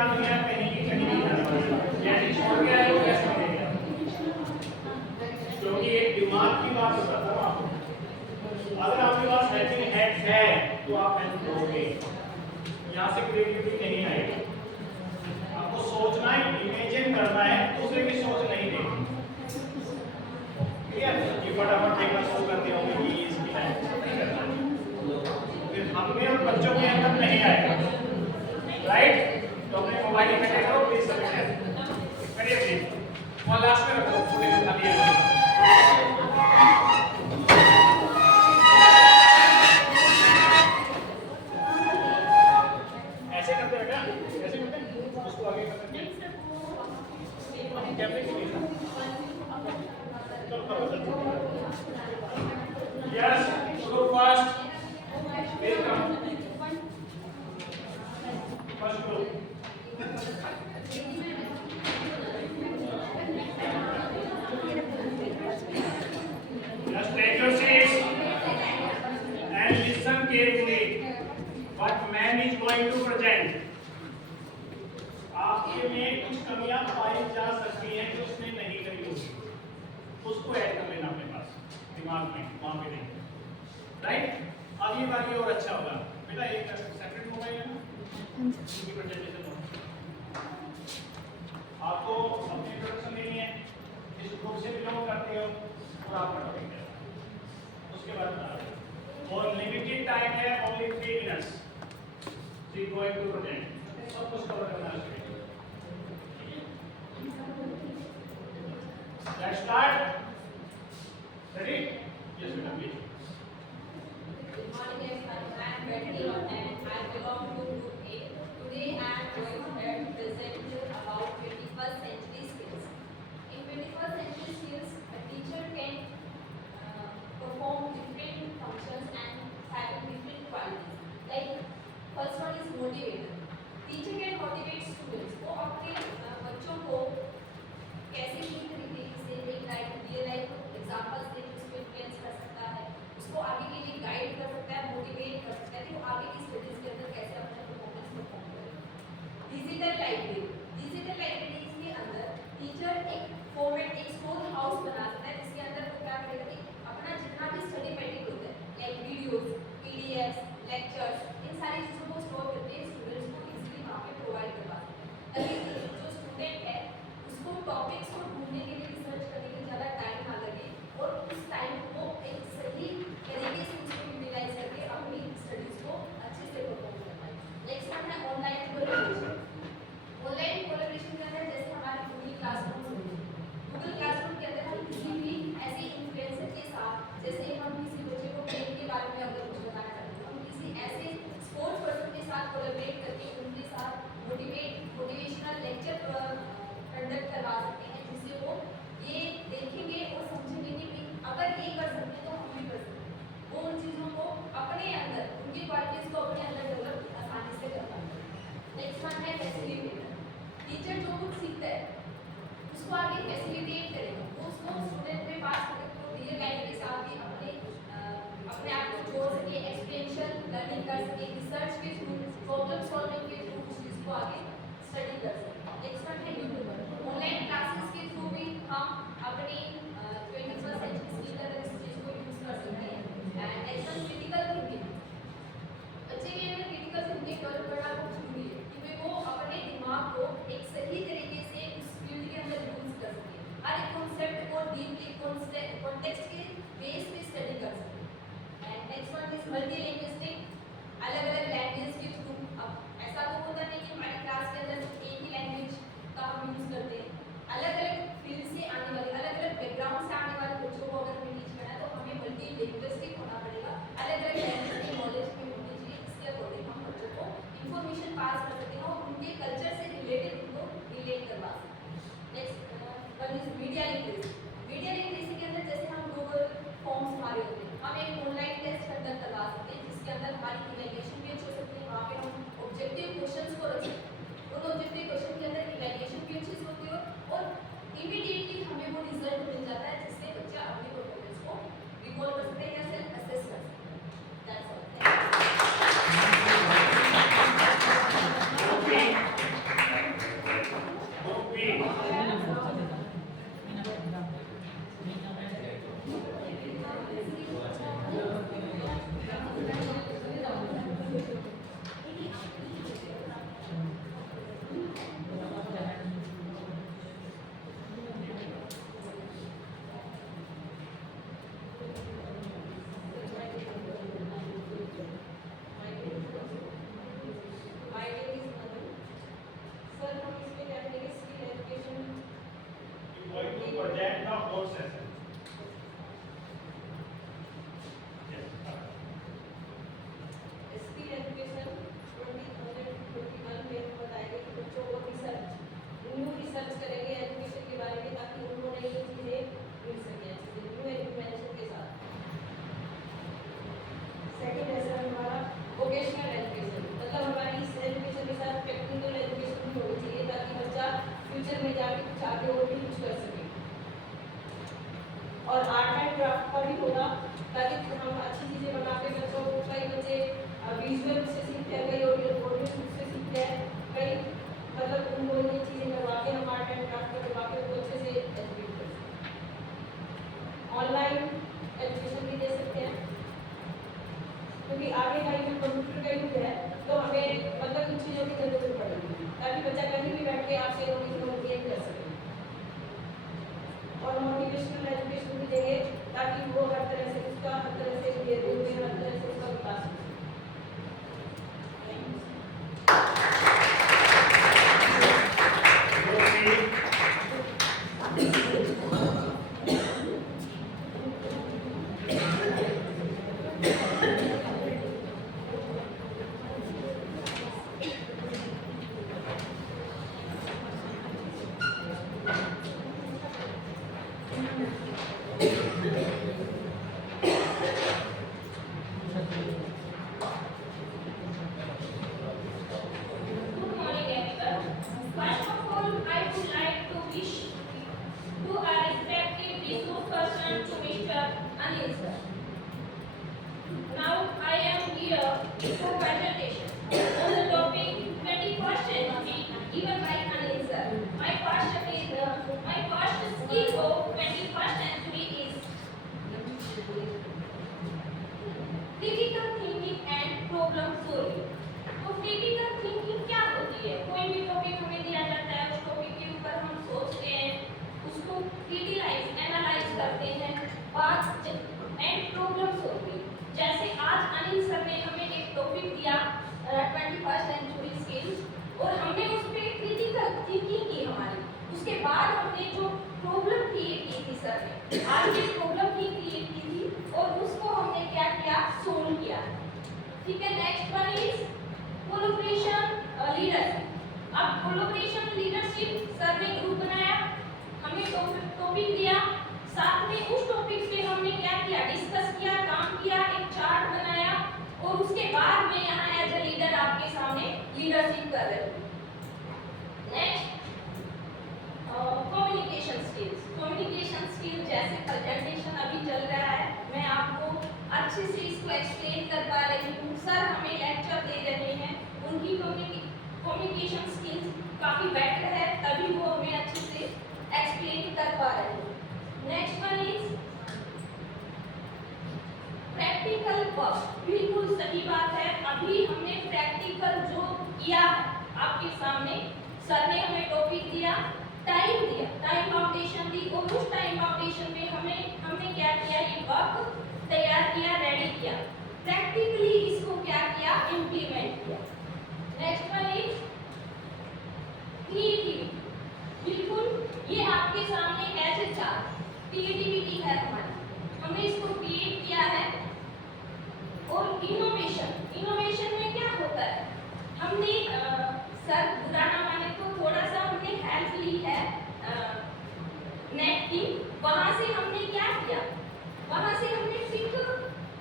आ गया कहीं की कहीं नहीं जाना, यानी छोड़ के आए वो कैसे मिलेगा? क्योंकि एक दिमाग की बात बता रहा हूं आपको। अगर आपके पास हेल्पिंग हैंड है तो आप हेल्प करोगे, यहाँ से क्रिएटिविटी नहीं आएगी। आपको सोचना है, इमेजिन करना है, दूसरे की सोच नहीं देखनी। ठीक है, ये फटाफट देखना शुरू कर दिया होंगे कि इसकी लाइफ नहीं करना, फिर हमें और बच्चों के अंदर नहीं आएगा। राइट, तो अपने मोबाइल में देखो प्लीज, सबमिशन करिए प्लीज, और लास्ट में रखो फुटेज उठा लिया। ऐसे करते बेटा, ऐसे करते उसको आगे करते कैमरे के लिए। Yes, go fast. Welcome. First group. Just take your seats and listen carefully what man is going to present. आपके में कुछ कमियां पाई जा सकती हैं जो उसने नहीं करी होगी, उसको ऐड कर लेना अपने पास दिमाग में, वहां पे नहीं। राइट, अब ये बाकी और अच्छा होगा बेटा। एक सेपरेट मोबाइल है ना, उनकी प्रेजेंटेशन हो, आपको अपनी इंट्रोडक्शन देनी है, इस ग्रुप से बिलोंग करते हो और आपका टॉपिक है, उसके बाद और लिमिटेड टाइम है, only 3 minutes. We going to present, सब कुछ कवर करना है। Let's start. Ready? Yes, madam. Please. Good morning everyone. I am Betty and I belong to Group A. Today I am going to present about 21st century skills. In 21st century skills, a teacher can perform different functions and have different qualities. Like first one is motivator. Teacher can motivate students. वो अपने बच्चों को कैसे किस तरीके से एक real life examples देकर उसको इन्फ्लुएंस कर सकता है, उसको आगे के लिए गाइड कर सकता है, मोटिवेट कर सकता है कि वो आगे की स्टडीज के अंदर कैसे अपना परफॉर्मेंस परफॉर्म करे। डिजिटल लाइब्रेरी के अंदर टीचर एक फॉर्मेट, एक स्टोर हाउस बना सकता है जिसके अंदर वो क्या करेगा कि अपना जितना भी स्टडी मटेरियल होता है लाइक वीडियोस, पीडीएफ, लेक्चर्स, इन सारी चीज़ों को स्टोर करके स्टूडेंट्स को इजीली वहाँ पे प्रोवाइड करवा सकते हैं, ताकि जो स्टूडेंट है उसको टॉपिक्स को ढूंढने के लिए, रिसर्च करने के लिए ज़्यादा टाइम ना लगे और उस टाइम को एक सही तरीके से उसको यूटिलाइज करके अपनी स्टडीज़ को अच्छे से परफॉर्म कर पाए। नेक्स्ट वन है ऑनलाइन कोलैबोरेशन। ऑनलाइन कोलैबोरेशन के अंदर जैसे हमारे गूगल क्लासरूम के अंदर हम किसी भी ऐसे इन्फ्लुएंसर के साथ, जैसे हम किसी बच्चे को गेम के बारे में अगर कुछ बताना चाहते हैं, हम किसी ऐसे स्पोर्ट्स पर्सन के साथ कोलैबोरेट करके उनके साथ मोटिवेशनल लेक्चर कंडक्ट करवा सकते हैं, जिससे वो ये देखेंगे और समझेंगे कि अगर ये कर सकते हैं तो हम भी कर सकते हैं। वो उन चीज़ों को अपने अंदर, उनकी क्वालिटीज़ को अपने अंदर डेवलप आसानी से कर पाते हैं। नेक्स्ट वन है फैसिलिटेटर। टीचर जो कुछ सीखता है उसको आगे फैसिलिटेट करेगा, वो उसको स्टूडेंट में पास करेगा, तो रियल लाइफ के साथ भी अपने आप को जोड़ सके, एक्सपेरिएंशियल लर्निंग कर सके, रिसर्च के थ्रू, प्रॉब्लम सॉल्विंग के थ्रू उस चीज़ को आगे स्टडी कर सके। नेक्स्ट वन है यूट्यूबर। ऑनलाइन क्लासेस के थ्रू भी हम अपनी 21st सेंचुरी स्किल का इस चीज़ को यूज़ कर सकते हैं। And next one critical thinking. बच्चे के अंदर क्रिटिकल थिंकिंग डेवलप करना बहुत जरूरी है क्योंकि वो अपने दिमाग को एक सही तरीके से उस फील्ड के अंदर यूज़ कर सके, हर एक कॉन्सेप्ट को डीपली कॉन्टेक्स्ट के बेस पे स्टडी कर सके। And next one is multilinguistic. अलग अलग लैंग्वेज के थ्रू, अब ऐसा तो होता नहीं कि हमारी क्लास के अंदर एक ही लैंग्वेज का हम यूज़ करते हैं, अलग अलग फील्ड से आने वाले, अलग अलग बैकग्राउंड से आने वाले बच्चों को अगर हमें टीच करना है तो हमें मल्टीलिंग्विस्टिक होना पड़ेगा, अलग अलग लैंग्वेज की नॉलेज भी होनी चाहिए, इसके अकॉर्डिंग हम बच्चों को इन्फॉर्मेशन पास कर सकते हैं और उनके कल्चर से रिलेटेड उनको रिलेट करवा सकते हैं। Next one is media literacy. Media literacy के अंदर जैसे हम गूगल फॉर्म्स हमारे होते हैं, हम एक ऑनलाइन टेस्ट कंडक्ट करवा सकते हैं जिसके अंदर हमारी इवैल्यूएशन भी अच्छी हो सकती है, वहाँ पे हम ऑब्जेक्टिव क्वेश्चंस को रख सकते हैं, उन ऑब्जेक्टिव क्वेश्चन के अंदर इवैल्यूएशन भी अच्छी होती है और इमीडिएटली हमें वो रिजल्ट मिल जाता है जिससे बच्चा अपनी परफॉर्मेंस को रिकॉल कर सकते हैं या सेल्फ असेस कर सकते हैं। That's all. Okay. project the whole session. Yes. Skill education 2021 में बताएंगे कि बच्चों को न्यू रिसर्च करेंगे एजुकेशन के बारे में ताकि उनको नई चीज़ें मिल सके न्यू इन्वेंशन के साथ। सेकंड लेसन हमारा वोकेशनल एजुकेशन, मतलब हमारी इस एजुकेशन के साथ टेक्निकल एजुकेशन भी होनी चाहिए ताकि बच्चा फ्यूचर में जाके कुछ आगे और भी कुछ कर सके। और आर्ट एंड क्राफ्ट का भी होगा ताकि हम अच्छी चीज़ें बना के बच्चों को, कई बच्चे विजुअल से सीखते हैं, कई ऑडियो से सीखते हैं, कई मतलब उनको ये चीज़ें करवा के हम आर्ट एंड क्राफ्ट करवा के उनको अच्छे से एजुकेट कर सकते हैं। ऑनलाइन एजुकेशन भी दे सकते हैं क्योंकि आगे का युग कंप्यूटर का युग है, तो हमें मतलब इन चीज़ों की जरूरत पड़ेगी ताकि बच्चा कहीं भी बैठ के आपसे गेन कर सके। और मोटिवेशनल एजुकेशन भी देंगे ताकि वो हर तरह से उसका हर तरह से हर तरह से उसका विकास हो। Good morning, everyone. First of all, I would like to wish to our respected resource person to Mr. Anil sir. Now I am here for presentation on the topic 21st century given by Anil sir. My first skill of 21st century is critical thinking and problem solving. तो critical thinking क्या होती है? कोई भी topic हमें दिया जाता है, उस टॉपिक के ऊपर हम सोचते हैं, उसको क्रिटिलाइज एनालाइज करते हैं, बात एंड प्रॉब्लम सॉल्विंग। जैसे आज अनिल सर ने हमें एक टॉपिक दिया 21st सेंचुरी स्किल्स, और हमने उस पर क्रिटिकल थिंकिंग की हमारी। उसके बाद हमने जो प्रॉब्लम क्रिएट की थी सर ने, आज ये प्रॉब्लम ही क्रिएट की थी और उसको हमने क्या किया, सोल्व किया। ठीक है, next one is collaboration leadership. अब कोलैबोरेशन लीडरशिप सर ने ग्रुप बनाया, हमें टॉपिक दिया, साथ में उस टॉपिक पे हमने क्या किया, डिस्कस किया, काम किया, एक चार्ट बनाया, और उसके बाद मैं यहाँ एज ए लीडर आपके सामने लीडरशिप कर रही हूँ। Next communication skills. Communication skill जैसे प्रेजेंटेशन अभी चल रहा है, मैं आपको अच्छे से इसको एक्सप्लेन कर पा रही हूँ, सर हमें लेक्चर दे रहे हैं, उनकी कम्युनिकेशन स्किल्स काफ़ी बेटर है, तभी वो हमें अच्छे से एक्सप्लेन कर पा रहे हैं। Next one is practical work. बिल्कुल सही बात है, अभी हमने प्रैक्टिकल जो किया आपके सामने, सर ने हमें टॉपिक दिया, टाइम दिया, टाइम फाउंडेशन दी, और उस टाइम फाउंडेशन में हमने क्या किया, ये वर्क तैयार किया, रेडी किया, प्रैक्टिकली इसको क्या किया, इम्प्लीमेंट किया। Next one is creativity. बिल्कुल ये आपके सामने एज ए चार्ट क्रिएटिविटी है हमारी, हमने इसको क्रिएट किया है। और इनोवेशन, इनोवेशन में क्या होता है, हमने सर बुरा ना माने तो थोड़ा सा हमने हेल्प ली है नेट की, वहाँ से हमने क्या किया, वहाँ से हमने सिर्फ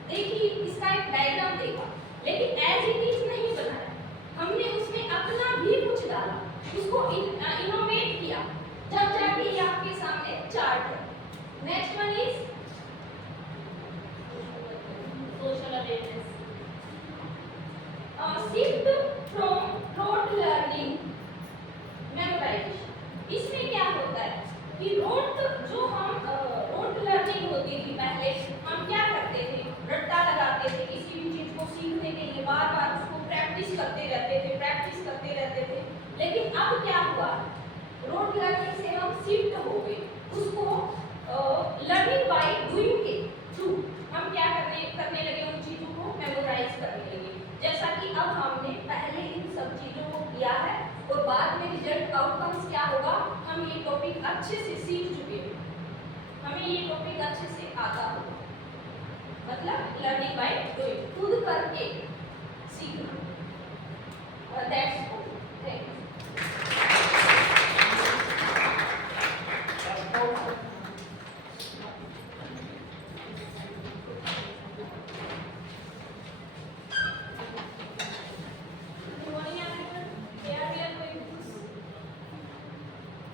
देखी, इसका एक डायग्राम देखा, लेकिन एज इट इज नहीं बनाया, हमने उसमें अपना भी कुछ डाला, उसको इनोवेट किया, जब जाके ये आपके सामने चार्ट है। Next one is social awareness. Shift from rote learning memorisation. इसमें क्या होता है कि रोट जो हम रोट लर्निंग होती थी पहले, हम क्या करते थे, रट्टा लगाते थे, किसी भी चीज को सीखने के लिए बार बार उसको प्रैक्टिस करते रहते थे। लेकिन अब क्या हुआ, रोट लर्निंग से हम शिफ्ट हो गए, उसको लर्निंग बाय डूइंग के थ्रू हम क्या करने लगे, उन चीजों को मेमोराइज करने लगे। जैसा कि अब हमने पहले इन सब चीजों को किया है और बाद में रिजल्ट आउटकम्स क्या होगा, हम ये टॉपिक अच्छे से सीख चुके हैं। हमें ये टॉपिक अच्छे से आता हो, मतलब लर्निंग बाय डूइंग, खुद करके सीखना। That's all, thank you. Good morning everyone. Here we are going to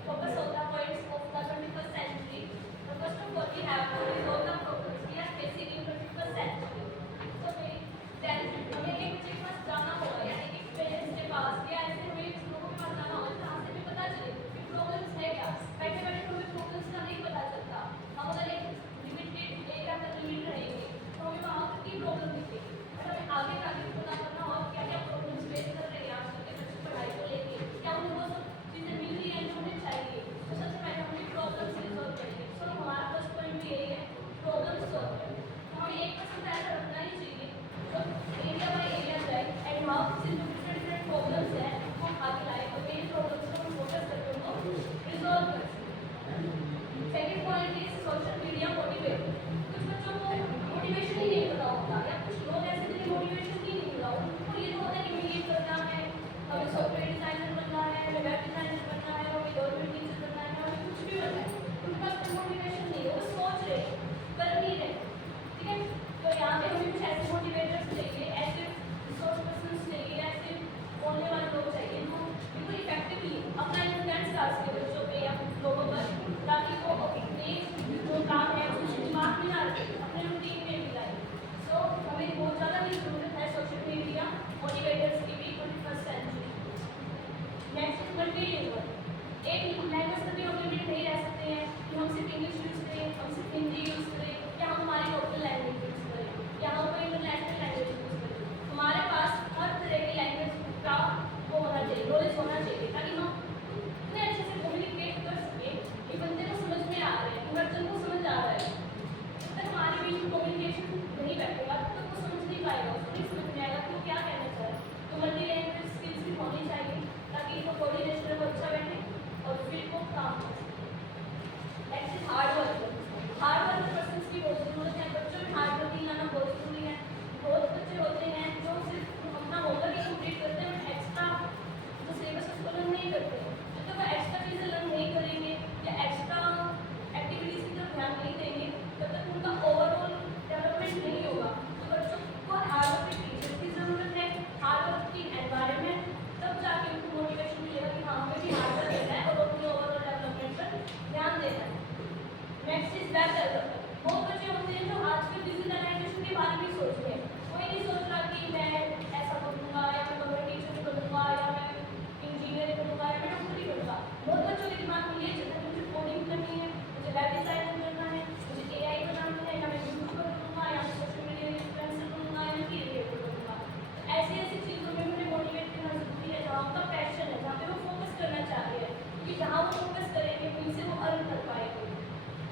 focus on the points of the 21st century. So first of all, we have to resolve the problems we are facing in 21st century. So then हमें एक बच्चे के पास जाना होगा या एक parents के पास या ऐसे हमें लोगों के पास जाना होगा जहाँ से हमें पता चले कि प्रॉब्लम्स है क्या। बैठे बैठे हमें प्रॉब्लम्स का नहीं पता चलता। हम अगर एक लिमिटेड एरिया तक लिमिट रहेंगे तो हमें वहाँ की प्रॉब्लम दिखेगी, और हमें आगे का आगे पता करना होगा क्या क्या प्रॉब्लम्स फेस कर रहे हैं आजकल के बच्चे पढ़ाई को लेके, क्या उनको सब चीज़ें मिल रही हैं जो उन्हें चाहिए। तो सबसे पहले हमें प्रॉब्लम्स रिजॉल्व करेंगे। सो हमारा फर्स्ट पॉइंट भी यही है, प्रॉब्लम सॉल्व करना। तो हमें एक पर्सन ऐसा रखना ही चाहिए जो एरिया बाय एरिया जाए एंड वहाँ से जो डिफरेंट प्रॉब्लम्स हैं उनको आगे लाए और मेन प्रॉब्लम्स को हम फोकस करके उनको रिजॉल्व कर सकें। Second point is social media motivate. कुछ बच्चों को मोटिवेशन ही नहीं पता होता या कुछ लोग ऐसे जिन्हें मोटिवेशन ही नहीं मिला, उनको ये तो होता है कि हमें ये करना है, हमें सॉफ्टवेयर डिजाइनर बनना है, हमें वेब डिजाइनर बनना है, हमें गवर्नमेंट टीचर बनना है, हमें कुछ भी बनना है। उनके पास कोई मोटिवेशन नहीं है, वो सोच रहे हैं कर नहीं रहे। ठीक है, तो यहाँ पे हमें कुछ ऐसे मोटिवेटर्स चाहिए, ऐसे रिसोर्स पर्सन्स चाहिए, ऐसे बोलने वाले लोग चाहिए जो बिल्कुल इफेक्टिवली अपना इन्फ्लुएंस डाल सके बच्चों पे या लोगों पर, ताकि वो अपने जो काम है उसको दिमाग में ना रखे, अपने रूटीन में भी लाए। सो हमें बहुत ज़्यादा ही जरूरत है सोशल मीडिया मोटिवेटर्स की भी 21st century. Next is multilingual. एक लैंग्वेज पर भी हम लिमिट नहीं रह सकते हैं कि हम सिर्फ इंग्लिश यूज़ करें, हम सिर्फ हिंदी यूज़ करें या हम हमारी लोकल लैंग्वेज यूज़ करें या हम कोई इंटरनेशनल लैंग्वेज यूज़ करें। हमारे पास हर तरह की लैंग्वेज का वो होना चाहिए, नॉलेज होना चाहिए, ताकि हम इतने अच्छे से कम्युनिकेट कर सकें कि बंदे को समझ में आ रहा है, हर जन को समझ आ रहा है। जब तक हमारे बीच कम्युनिकेशन नहीं बैठेगा तब तक वो समझ नहीं पाएगा, उसको नहीं समझ में आएगा कि वो क्या कहना चाह रहा है। तो मल्टी लैंग्वेज स्किल्स भी होनी चाहिए ताकि इनको कोऑर्डिनेशन में अच्छा बैठे और फिर वो काम कर सके। Next is hard work. Hard work persons की बहुत जरूरत है, बच्चों में हार्ड वर्किंग आना बहुत जरूरी है। बहुत बच्चे होते हैं जो सिर्फ अपना होमवर्क ही कंप्लीट करते हैं, एक्स्ट्रा जो सिलेबस उसको लर्न नहीं करते। जब तक वो एक्स्ट्रा चीज़ें लर्न नहीं करेंगे या एक्स्ट्रा एक्टिविटीज़ की तरफ ध्यान नहीं देंगे तब तक उनका ओवरऑल डेवलपमेंट नहीं होगा। तो बच्चों को हार्ड वर्क की टीचर की ज़रूरत है, हार्ड वर्क की एनवायरनमेंट, तब जाके उनको मोटिवेशन मिलेगा कि हाँ हमें भी हार्ड वर्क करना है और अपने ओवरऑल डेवलपमेंट पर ध्यान देना है। Next is web development. बहुत बच्चे होते हैं जो आजकल डिजिटलाइजेशन के बारे में सोच रहे हैं, कोई नहीं सोच रहा कि मैं ऐसा करूँगा या मैं गवर्नमेंट टीचर बनूँगा या मैं इंजीनियर बनूँगा या मैं डॉक्टर ही बनूँगा। बहुत बच्चों के दिमाग में ये चलता है मुझे कोडिंग करनी है, मुझे वेब डिज़ाइनर करना है, मुझे AI बनाना है, या मैं यूट्यूबर बनूँगा या मैं सोशल मीडिया इन्फ्लुएंसर बनूँगा या मैं क्रिएटर बनूँगा। ऐसी ऐसी चीज़ों में मुझे मोटिवेट करना जरूरी है जहाँ उनका पैशन है, जहाँ पे वो फोकस करना चाह रहे हैं, क्योंकि जहाँ वो फोकस करेंगे वहीं से वो अर्न कर पाएंगे।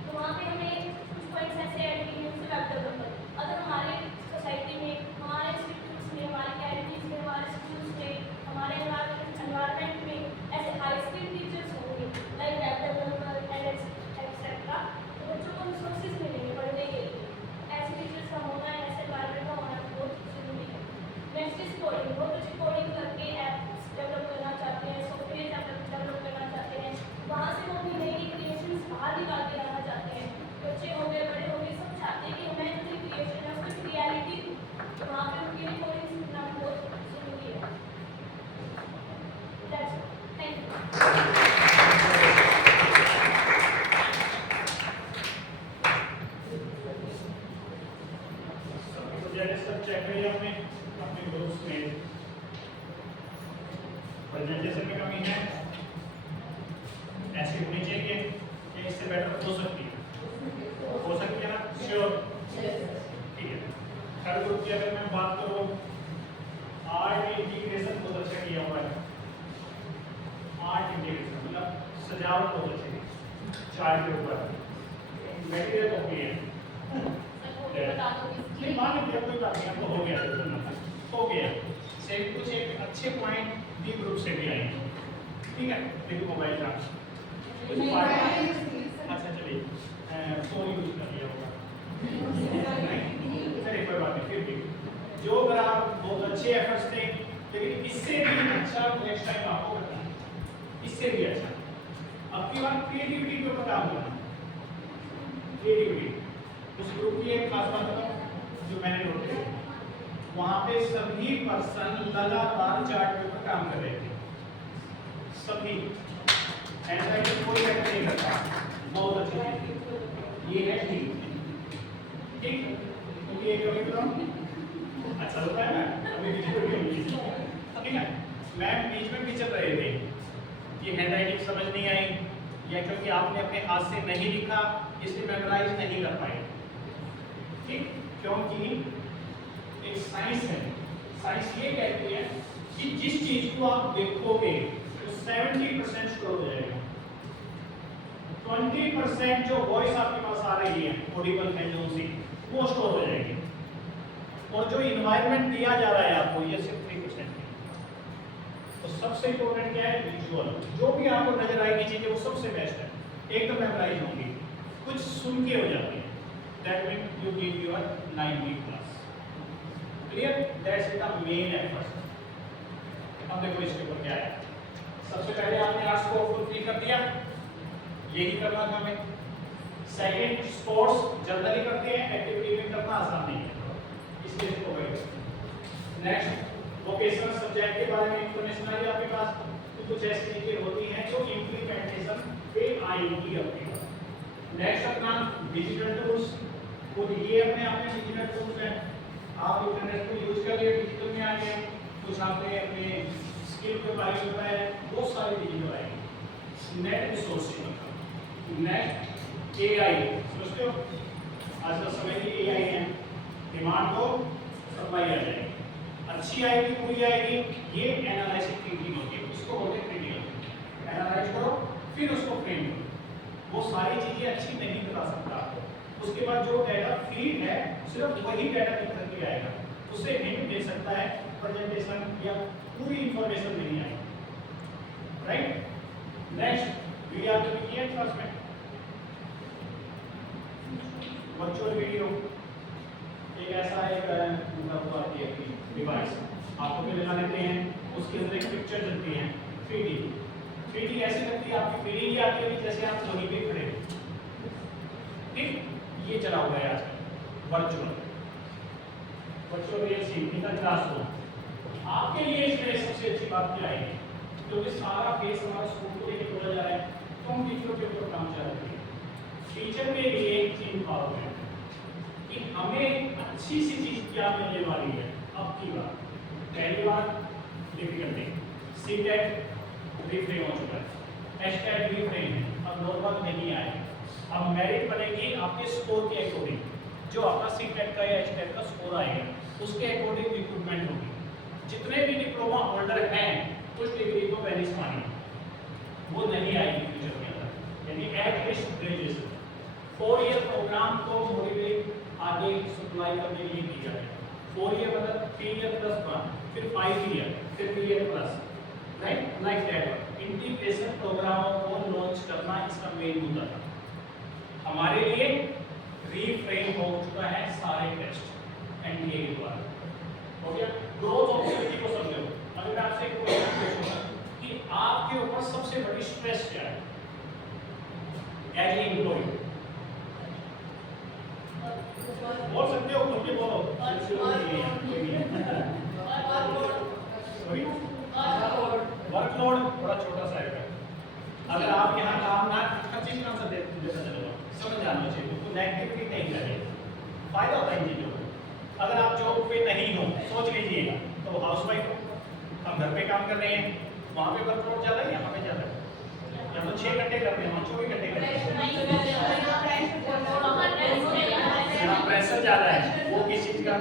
तो वहाँ पे हमें कुछ पॉइंट्स ऐसे ऐड किए हैं जैसे वेब डेवलपमेंट। अगर हमारे सोसाइटी में, हमारे इंस्टीट्यूट्स में, हमारे अकेडमीज में, हमारे स्कूल्स में, हमारे एनवायरनमेंट में ऐसे हाई स्किल टीचर्स होंगे like web developer and etcetera, तो बच्चों को रिसोर्सेज मिलेंगे पढ़ने के लिए। ऐसे टीचर्स का होना, ऐसे एनवायरनमेंट का होना बहुत जरूरी है। Next is coding. बहुत अच्छी कोडिंग करके ऐप्स डेवलप करना चाहते हैं, सॉफ्टवेयर डेवलप करना चाहते हैं, वहाँ से वो अपनी नई क्रिएशंस बाहर निकाल के लाना चाहते हैं। बच्चे हो गए, बड़े हो गए, सब चाहते हैं कि हमें जो क्रिएशन है उसकी रियलिटी, तो वहाँ पे उनके लिए कोडिंग सीखना बहुत जरूरी है। That's all. Thank you. सब चेक करिए अपने अपने ग्रुप्स में प्रेजेंटेशन में कमी है, ऐसी होनी चाहिए कि इससे बेटर हो सकती है ना? श्योर, ठीक है। थर्ड ग्रुप की अगर मैं बात करूँ, आर्ट इंटीग्रेशन बहुत अच्छा किया हुआ है। आर्ट इंटीग्रेशन मतलब सजावट बहुत अच्छी है चार्ट के ऊपर, मटेरियल कॉपी है। नहीं मान लीजिए कोई बात नहीं, आपको हो गया हो गया से कुछ एक अच्छे पॉइंट बी ग्रुप से भी आएंगे, ठीक है? देखो मोबाइल का कुछ अच्छा चलिए फोन यूज कर लिया होगा, चलिए कोई बात नहीं। फिर भी जो अगर आप बहुत अच्छे एफर्ट्स थे, लेकिन इससे भी अच्छा नेक्स्ट टाइम आपको करना है, इससे भी अच्छा। अब की बात क्रिएटिविटी के ऊपर काम करना। क्रिएटिविटी उस ग्रुप की एक खास बात बताऊं जो मैंने नोट की, वहाँ पे सभी पर्सन लगातार चार्ट पेपर काम कर रहे थे, सभी, ऐसा कि कोई ऐसा नहीं करता। बहुत अच्छी चीज ये है, ठीक ठीक, क्योंकि ये कभी बताऊं अच्छा होता है ना, अभी ठीक है। मैम बीच में भी चल रहे थे, ये हैंड राइटिंग समझ नहीं आई, या क्योंकि आपने अपने हाथ से नहीं लिखा इसलिए मेमोराइज नहीं कर पाए, ठीक। क्योंकि एक साइंस है, साइंस ये कहती है कि जिस चीज को आप देखोगे तो 70% स्टोर हो जाएगा, 20% जो वॉइस आपके पास आ रही है ऑडिबल है जो सी, वो स्टोर हो जाएगी, और जो इन्वायरमेंट दिया जा रहा है आपको ये सिर्फ 3% है। तो सबसे इंपॉर्टेंट क्या है, विजुअल। जो भी आपको नजर आएगी चीजें वो सबसे बेस्ट है, एक तो मेमोराइज होंगी, कुछ सुन के हो जाती है, that mean you give your 90+। Clear, that's the main effort. अब देखो इसके ऊपर क्या है, सबसे पहले आपने आर्ट्स को फुलफिल कर दिया, यही करना था हमें। सेकंड, स्पोर्ट्स जनरली करते हैं, एक्टिविटी में करना आसान नहीं है, इसलिए इसको करें। नेक्स्ट, वोकेशनल सब्जेक्ट के बारे में इंफॉर्मेशन आई आपके पास, तो कुछ ऐसी चीजें होती हैं जो इम्प्लीमेंटेशन पे आएंगी आपके पास। नेक्स्ट अपना डिजिटल टूल्स, खुद ये अपने आप में डिजिटल टूल्स हैं, आप इंटरनेट को यूज कर लिए, डिजिटल में आ गए, कुछ आपने अपने स्किल के बारे में बताया, बहुत सारी डिजिटल आएंगी। नेट रिसोर्सिंग, नेक्स्ट एआई, समझते हो आज का समय ही एआई है, डिमांड को सप्लाई आ जाएगी, अच्छी आएगी पूरी आएगी, ये एनालिसिस थिंकिंग होती है, उसको बोलते हैं क्रिटिकल। एनालाइज करो फिर उसको फ्रेम करो, वो सारी चीजें अच्छी नहीं बता सकता आपको। उसके बाद जो डाटा फीड है सिर्फ वही डाटा निकल के आएगा, उससे हिंट दे सकता है, प्रेजेंटेशन या पूरी इंफॉर्मेशन नहीं आएगी, राइट। नेक्स्ट वीडियो आपने किया क्लास में, वर्चुअल वीडियो एक ऐसा एक डिवाइस आपको पे लगा देते हैं, उसके अंदर एक पिक्चर चलती है 3D ऐसी लगती है, आपकी फीलिंग ही आती है जैसे आप वहीं पे खड़े हो, ठीक। ये चला हुआ है आजकल वर्चुअल रियलिटी इन क्लासरूम। आपके लिए इसमें सबसे अच्छी बात क्या है, क्योंकि सारा फेस हमारा स्कूल को लेकर तोड़ा जा रहा है, तो हम टीचरों के ऊपर काम चल रही है। टीचर के लिए एक चीज पावर है कि हमें अच्छी सी चीज क्या मिलने वाली है। अब की बात, पहली बात डिफिकल्टी, सीटेट रिफ्रेम हो चुका है, एचटेट रिफ्रेम है, अब नॉर्मल नहीं आएगा, अब मेरिट बनेगी आपके स्कोर के अकॉर्डिंग, जो आपका सीटेट का या एचटेट का स्कोर आएगा उसके अकॉर्डिंग रिक्रूटमेंट होगी। जितने भी डिप्लोमा होल्डर हैं उस डिग्री को वैलिड मानिए, वो नहीं आएगी फ्यूचर के अंदर, यानी at least graduation. 4 year program को मोटिवेट आगे सप्लाई करने के लिए किया है। 4 ईयर मतलब 3 ईयर प्लस 1, फिर 5 ईयर, फिर 3 year plus, right, like that. Integration प्रोग्रामों को लॉन्च करना इसका मेन मुद्दा था। हमारे लिए रीफ्रेम हो चुका है सारे टेस्ट एनडीए के द्वारा, हो गया। ग्रोथ ऑप्शनिटी को समझो। अगर मैं आपसे एक क्वेश्चन पूछूंगा कि आपके ऊपर सबसे बड़ी स्ट्रेस क्या है एज ए एम्प्लॉय, बोल सकते हो, खुद के बोलो। वर्कलोड थोड़ा छोटा सा है, अगर आप यहाँ काम ना हर चीज का देता चलो, समझ जाना चाहिए, तो नेगेटिविटी नहीं करें, फायदा होता है इन चीजों को। अगर आप जॉब पे नहीं हो, सोच लीजिएगा, तो हाउसवाइफ हो, हम घर पे काम कर रहे हैं, वहाँ पे वर्कलोड ज़्यादा है, यहाँ पे ज़्यादा है, यहाँ तो 6 घंटे करते हैं, वहाँ 24 घंटे करते हैं, यहाँ प्रेशर ज़्यादा है, वो किस चीज़ का,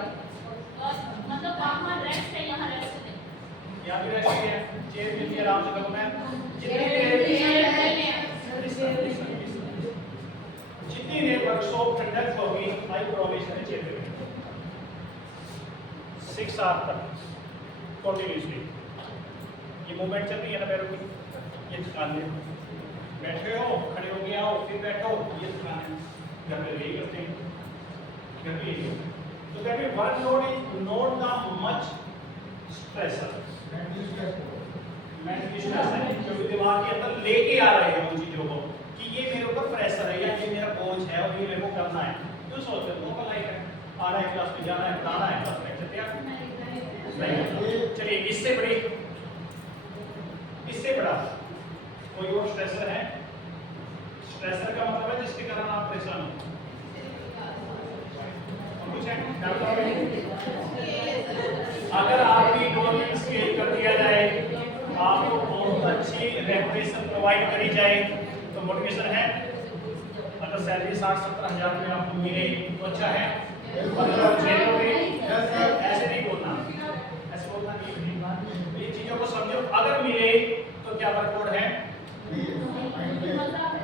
मतलब वहाँ रेस्ट है, यहाँ रेस्ट नहीं। यहाँ भी रेस्ट है, चेयर मिलती है, आराम से करो। मैं जितनी देर वर्कशॉप कंडक्ट होगी, आई प्रॉमिस है चेयर पे 6 आवर तक कंटिन्यूसली ये मूवमेंट चल रही है ना पैरों की, ये कान में बैठे हो, खड़े हो गए आओ, फिर बैठो, ये चलाना है। घर में यही करते हैं, घर में यही करते हैं। तो that mean workload is not the much stressor, mentally stress है, क्योंकि दिमाग के अंदर लेके आ रहे हैं उन चीजों को कि ये मेरे ऊपर प्रेशर है या ये मेरा बोझ है और ये मेरे को करना है। क्यों सोचते हो? नॉर्मल लाइफ है, आ रहा है क्लास में, जाना है, पढ़ाना है, क्लास में तैयार नहीं। चलिए इससे बड़ा कोई और स्ट्रेसर है? स्ट्रेसर का मतलब है जिसके कारण आप परेशान हो। कुछ है? अगर आपकी डोपामिन स्केल कर दिया जाए, आपको बहुत अच्छी रेपुटेशन प्रोवाइड करी जाए तो मोटिवेशन है। अगर सैलरी 60-70 हज़ार में आपको मिले तो अच्छा है। ऐसे नहीं बोलना, ऐसे बोलना नहीं। इन चीजों को समझो। अगर मिले तो क्या वर्कलोड है?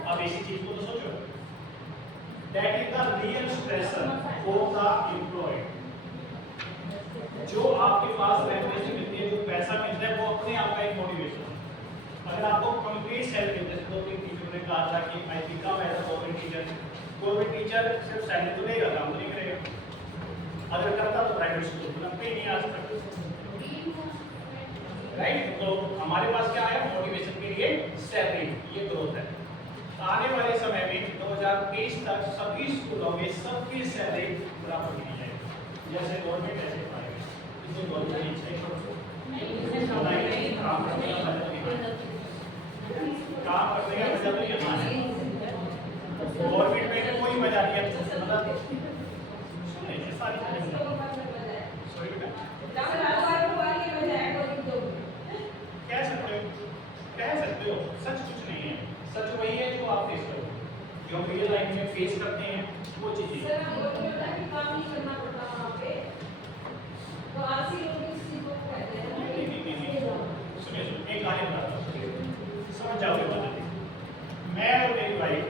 अब इसी चीज को तो सोचो। That is the real stressor for the employee. जो आपके पास रेपुटेशन मिलती है, जो पैसा मिलता है, वो अपने आप का एक मोटिवेशन है। अगर आपको कंप्लीट सैलरी, जैसे 2-3 टीचरों ने कहा था कि I become as a government teacher सिर्फ सैलरी तो लेगा, काम तो नहीं करेगा। अगर करता तो प्राइवेट स्कूल बनते ही नहीं आज तक, राइट? तो हमारे पास क्या है? मोटिवेशन के लिए सैलरी, ये ग्रोथ है। आने वाले समय में 2023 तक सभी स्कूलों में सबकी सैलरी बराबर दी जाएगी, जैसे गवर्नमेंट ऐसे प्राइवेट। इसमें गवर्नमेंट काम करने का मजा तो यहाँ है। गवर्नमेंट में कोई मजा नहीं है, मतलब सुनिए सारी चीजें। सॉरी बेटा, कह सकते हो, सच कुछ नहीं है। सच वही है जो आप फेस करो, जो हम रियल लाइफ में फेस करते हैं, वो चीजें। सुनिए, एक कहानी बताता हूँ, समझ जाओगे बात। मैं और मेरी वाइफ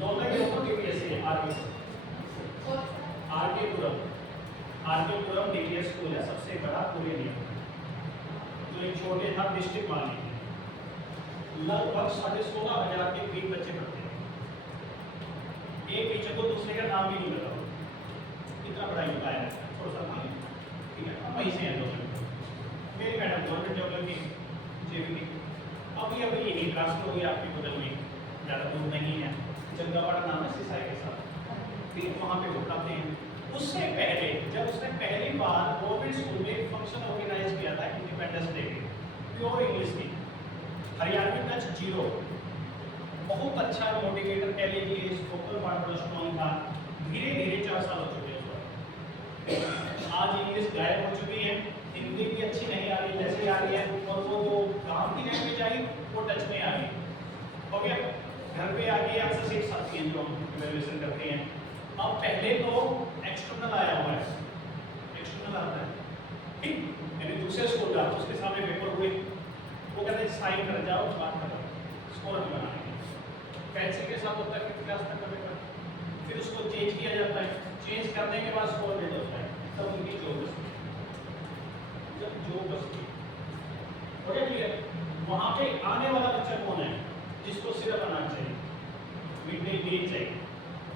दोनों ही लोगों के पीएससी है, आरके पुरम डीपीएस स्कूल है, सबसे बड़ा पूरे इंडिया में। तो एक छोटे था डिस्ट्रिक्ट मान लीजिए, लगभग 16,500 के करीब बच्चे पढ़ते हैं। एक टीचर को दूसरे का नाम भी नहीं पता, इतना बड़ा इम्पायर है, थोड़ा सा मान लीजिए, ठीक है। वहीं से हैं दोनों। मेरी मैडम गवर्नमेंट जॉब लगी, जेबी अभी यही क्लास हो गई आपकी बगल में, ज़्यादा दूर नहीं है, जंगावाड़ा नाम है सिसाई के साथ, फिर वहाँ पे उठाते हैं। उससे पहले जब उसने पहली बार गवर्नमेंट स्कूल में फंक्शन ऑर्गेनाइज किया था इंडिपेंडेंस डे के, प्योर इंग्लिश की, हरियाणवी टच 0, बहुत अच्छा मोटिवेटर कह लीजिए, स्पोकन पार्ट बड़ा स्ट्रॉन्ग था। धीरे धीरे 4 साल हो चुके हैं। आज इंग्लिश गायब हो चुकी है, हिंदी भी अच्छी नहीं आ रही, जैसे आ रही है, और वो जो काम की लैंग्वेज आई वो टच में आ रही। हो गया, घर पे आ गई आपसे सीख सकती हैं जो हम इवैल्यूएशन करते हैं। अब पहले तो एक्सटर्नल आया हुआ है, एक्सटर्नल आता है, ठीक, यानी दूसरे स्कूल का उसके सामने पेपर हुए, वो कहते हैं साइन कर जाओ, बात करो, स्कोर नहीं बनाएंगे। पेंसिल के साथ होता है 5th क्लास तक का पेपर, फिर उसको चेंज किया जाता है, चेंज करने के बाद स्कोर दे होता है, तब उनकी जो बचती हो गया क्लियर। वहाँ पे आने वाला बच्चा कौन है? जिसको सिर्फ अनाज चाहिए, मिड डे मील चाहिए।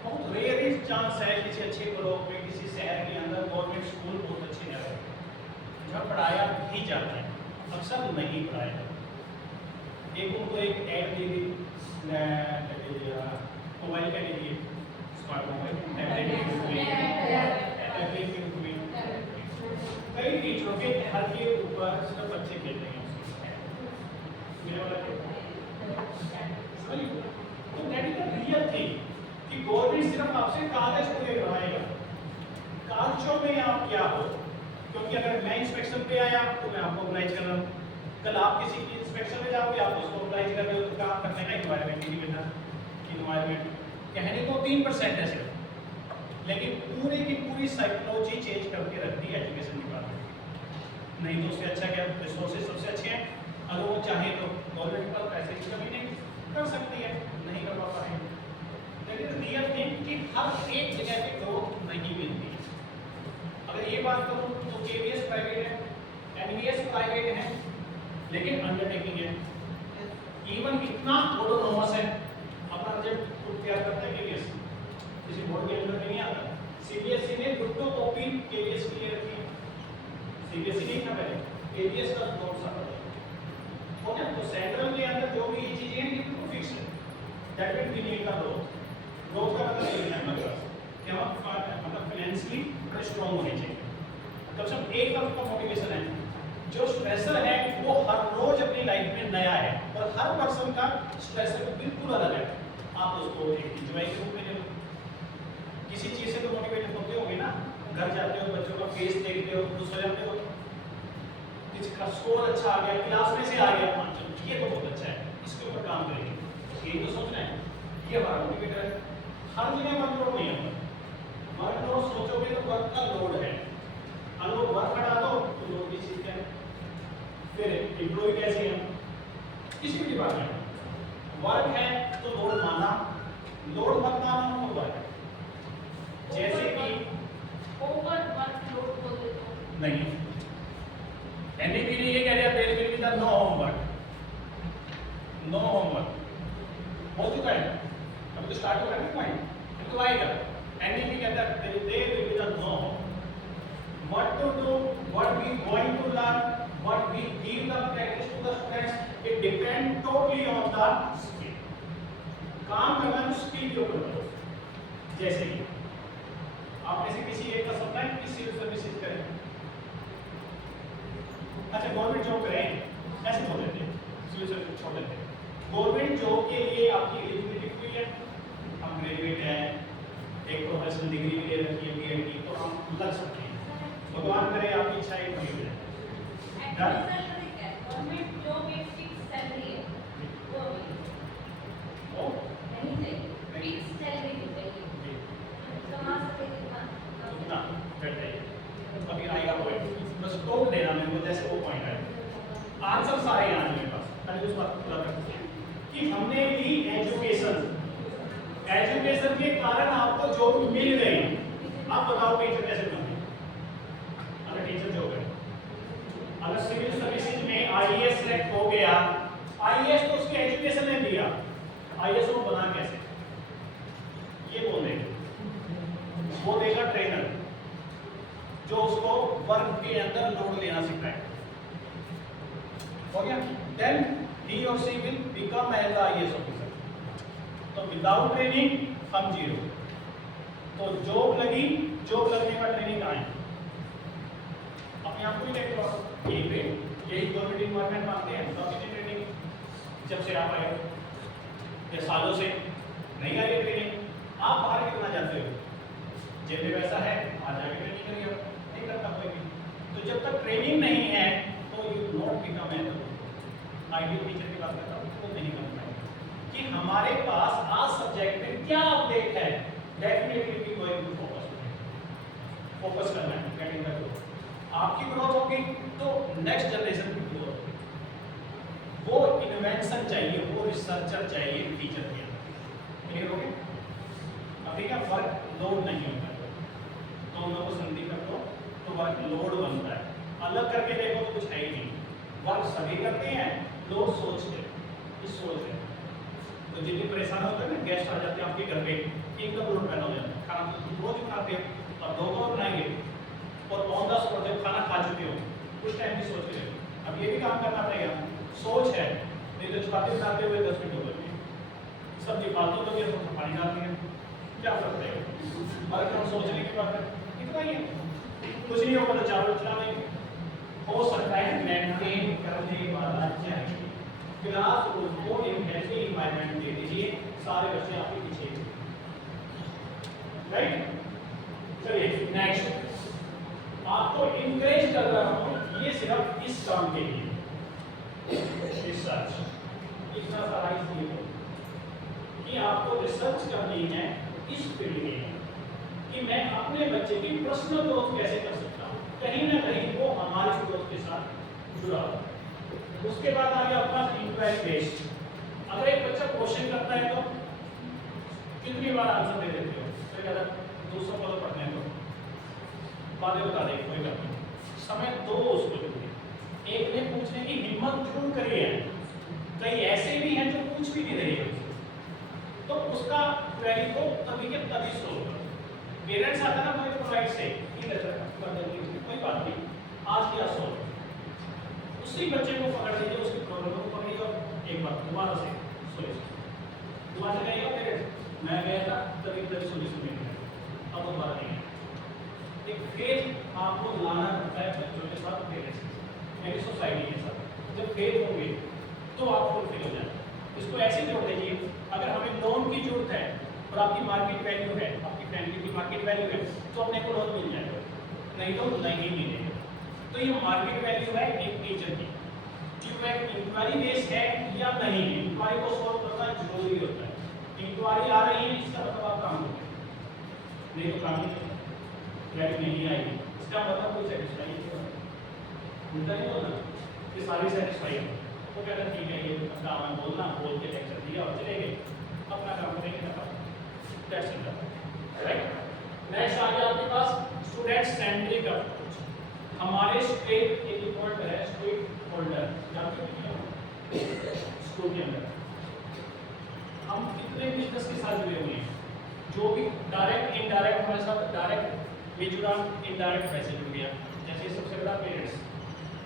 बहुत रेयर चांस है किसी अच्छे ब्लॉक में, किसी शहर के अंदर गवर्नमेंट स्कूल बहुत अच्छे न रहे, जहाँ पढ़ाया भी जाता है, अक्सर नहीं पढ़ाया जाता। एक उनको एक ऐड दे दी, मोबाइल का लीजिए, स्मार्ट मोबाइल, टैबलेट के रूप में, कई टीचरों के घर के ऊपर सिर्फ बच्चे खेलते हैं मेरे वाला तो that is the real thing कि गवर्नमेंट सिर्फ आपसे कागज को ले करवाएगा, कागजों में आप क्या हो। क्योंकि अगर मैं इंस्पेक्शन पे आया तो मैं आपको ऑर्गेनाइज कर रहा हूँ, कल आप किसी की इंस्पेक्शन में जाओगे आप उसको ऑर्गेनाइज कर रहे हो, तो काम करने का इन्वायरमेंट नहीं मिलता। इन्वायरमेंट कहने को 3% है सिर्फ, लेकिन पूरी की पूरी साइकोलॉजी चेंज करके रखती है एजुकेशन डिपार्टमेंट। नहीं तो उससे अच्छा क्या, रिसोर्सेज सबसे अच्छे हैं, अगर वो चाहे तो गवर्नमेंट पर पैसे की कमी नहीं कर सकती है, नहीं कर पा रहे हैं। लेकिन रियल थिंग कि हर एक जगह पे ग्रोथ नहीं मिलती है। अगर ये बात करूँ तो केवीएस प्राइवेट है, एनवीएस प्राइवेट है, लेकिन अंडरटेकिंग है। इवन इतना ऑटोनोमस है सीबीएसई बोर्ड के अंदर नहीं आता। सीबीएसई ने गुड्डो कॉपी केवीएस के लिए रखी है। सीबीएसई नहीं था पहले, केवीएस का नोट्स आता था। हो ना, तो सेंट्रल के अंदर जो भी ये चीजें हैं ये बिल्कुल फिक्स है। दैट मीन वी नीड का ग्रोथ का मतलब ये है हमारे पास कि हम मतलब फाइनेंशियली बड़े स्ट्रांग होने चाहिए। कम से कम एक तरफ का मोटिवेशन है। जो स्ट्रेसर है वो हर रोज अपनी लाइफ में नया है और हर पर्सन का स्ट्रेसर बिल्कुल अलग है। आप उसको एक इंजॉय के रूप में ले लो। किसी चीज से तो मोटिवेटेड होते होगे ना, घर जाते हो, बच्चों का फेस देखते हो, खुश हो जाते हो, किसी का स्कोर अच्छा आ गया, क्लास में से आ गया, हाँ चलो ये तो बहुत अच्छा है, इसके ऊपर काम करेंगे, यही तो सोचना है, ये हमारा मोटिवेटर है। हर जगह वर्कलोड नहीं है। वर्कलोड सोचोगे तो वर्क का लोड है, अगर वर्क हटा दो तो लोड की चीज है। फिर एम्प्लॉय कैसे है, किसी भी डिपार्टमेंट में वर्क है तो लोड माना, लोड मत माना तो वर्क है। जैसे कि ओवर वर्कलोड बोल देते हो। नहीं, एनडीपी ने ये कह दिया there will be the no homework, no homework हो चुका है, अब तो स्टार्ट हो रहा है पॉइंट तो आएगा। एनडीपी कहता है there will be the no, what to do, what we going to learn, what we give the practice to the students, it depend totally on the skill. काम करना है स्किल के ऊपर करो। जैसे कि आप में से किसी एक का सपना है कि सिविल सर्विसेज करें, अच्छा गवर्नमेंट जॉब करें, ऐसे बोल देते हैं, सिविल सर्विस छोड़ देते हैं। गवर्नमेंट जॉब के लिए आपकी एलिजिबिलिटी हुई है, हम ग्रेजुएट हैं, एक प्रोफेशनल डिग्री भी ले रखी है बीएड, तो हम लग सकते हैं। भगवान करे आपकी इच्छा एक पूरी हो जाए। गवर्नमेंट जॉब एक फिक्स सैलरी है, वो ओ नहीं चाहिए, फिक्स सैलरी नहीं चाहिए, कमा सकते जितना उतना बैठ जाइए, अभी आएगा पॉइंट, बस टोक देना मेरे को जैसे वो पॉइंट है। आंसर सारे यहाँ मेरे पास, पहले उस बात को पूरा करते हैं कि हमने ली एजुकेशन, एजुकेशन के कारण आपको जॉब मिल गई। आप बताओ टीचर कैसे बने? अगर टीचर जॉब है, अगर सिविल सर्विसेज में आईएएस सेलेक्ट हो गया, आईएएस तो उसके एजुकेशन ने दिया, आईएएस को बना कैसे? ये बोल देंगे, वो देगा ट्रेनर जो उसको वर्क के अंदर लोड लेना सिखाए, हो गया? Then he or she will become as a IAS officer। तो विदाउट ट्रेनिंग हम जीरो। तो जॉब लगी, जॉब लगने का ट्रेनिंग कहाँ है? अपने आप को ही देख लो, यही पे यही गवर्नमेंट इन्वायरमेंट मानते हैं, तो अपनी ट्रेनिंग जब से आप आए या सालों से नहीं आई है ट्रेनिंग, आप बाहर कितना जाते हो, जेब में पैसा है, आ जाके ट्रेनिंग करिए, नहीं करता कोई भी। तो जब तक ट्रेनिंग नहीं है तो you not become an ideal teacher की बात करता हूँ, तो नहीं कर पाएंगे कि हमारे पास आज सब्जेक्ट में क्या अपडेट है। Definitely we going to focus करना है, गेटिंग द ग्रोथ। आपकी ग्रोथ होगी तो नेक्स्ट जनरेशन की ग्रोथ होगी। वो इन्वेंशन चाहिए, वो रिसर्चर चाहिए टीचर के अंदर। क्लियर हो गया? अभी का वर्क लोड नहीं होता है, तो हम लोग को संधि कर दो तो वर्क लोड बनता है। अलग करके देखो तो कुछ है ही नहीं, वर्क सभी करते हैं, लोग सोचते इस सोच है। तो जितनी परेशान होते हैं ना, गेस्ट आ जाते हैं आपके घर पे, एकदम लोड पैदा हो जाता है। खाना तो तुम रोज बनाते हो, अब दो बनाएंगे, और ऑन द स्पॉट जब खाना खा चुके हो कुछ टाइम भी सोच के देखो। अब ये भी काम करना पड़ेगा, सोच है, नहीं तो चपाती बनाते हुए 10 मिनट हो गए, सब्जी फालतू तो फिर हम पानी डालते हैं, क्या करते हैं? वर्क हम सोचने की बात है, इतना ही है, कुछ नहीं होगा तो चावल चला लेंगे। हो सकता है मेंटेन करने वाला चाहिए, क्लास उसको एक हेल्थी एनवायरनमेंट दे दीजिए, सारे बच्चे आपके पीछे, राइट? चलिए नेक्स्ट, आपको इंकरेज कर रहा हूँ ये सिर्फ इस काम के लिए, रिसर्च इतना सारा इसलिए कि आपको रिसर्च करनी है इस फील्ड में कि मैं अपने बच्चे की पर्सनल ग्रोथ कैसे कर सकता हूँ, कहीं ना कहीं वो हमारी ग्रोथ के साथ जुड़ा हुआ है। उसके बाद आ गया अपना इंक्वायरी बेस्ड। अगर एक बच्चा क्वेश्चन करता है तो कितनी बार आंसर दे देते हो? तो कहता 200 पद पढ़ने को बातें बता दें, कोई बात नहीं, समय दो उसको जरूरी। एक ने पूछने की हिम्मत जरूर करी है, कई ऐसे भी हैं जो पूछ भी नहीं रहे हैं, तो उस उसका क्वेरी को तभी के तभी सोल्व करो। पेरेंट्स आता है ना मुझे प्रोवाइड से ठीक है सर कोई बात नहीं आज क्या सोल्व, उसी बच्चे को पकड़ लीजिए, उसकी प्रॉब्लम को पकड़िए और एक बार दोबारा से सोल्यूशन दोबारा कहिएगा पेरेंट्स मैं गया था तभी तभी सोल्यूशन मिल गया, अब दोबारा नहीं है। एक फेथ आपको लाना पड़ता है बच्चों के साथ, पेरेंट्स मेरी सोसाइटी के साथ, जब फेथ होंगे तो आप फुलफिल हो जाए। इसको ऐसे जोड़ दीजिए, अगर हमें लोन की जरूरत है और आपकी मार्केट वैल्यू है, आपकी फैमिली की मार्केट वैल्यू है, तो अपने को लोन मिल जाएगा, नहीं तो नहीं मिलेगा। तो ये मार्केट वैल्यू है एक टीचर की, क्यों एक इंक्वायरी बेस है या नहीं, इंक्वायरी को सॉल्व करना जरूरी होता है। इंक्वायरी आ रही है इसका मतलब आप काम करें, नहीं तो काम नहीं वैल्यू नहीं आएगी, इसका मतलब कोई सेटिस्फाई उल्टा नहीं होना कि सारी सेटिस्फाई हो। वो कहता है ठीक है ये काम है बोलना, बोल के लेक्चर दिया और चले गए, अपना काम करेंगे ना दैट्स इट राइट। नेक्स्ट आ गया आपके पास स्टूडेंट सेंट्रिक अप्रोच। हमारे स्टेट के डिफॉल्ट है स्टेट होल्डर स्कूल के अंदर हम कितने बिजनेस के साथ जुड़े हुए हैं, जो भी डायरेक्ट इनडायरेक्ट हमारे साथ डायरेक्ट ये जुड़ा, इनडायरेक्ट पैसे जुड़ गया। जैसे सबसे बड़ा पेरेंट्स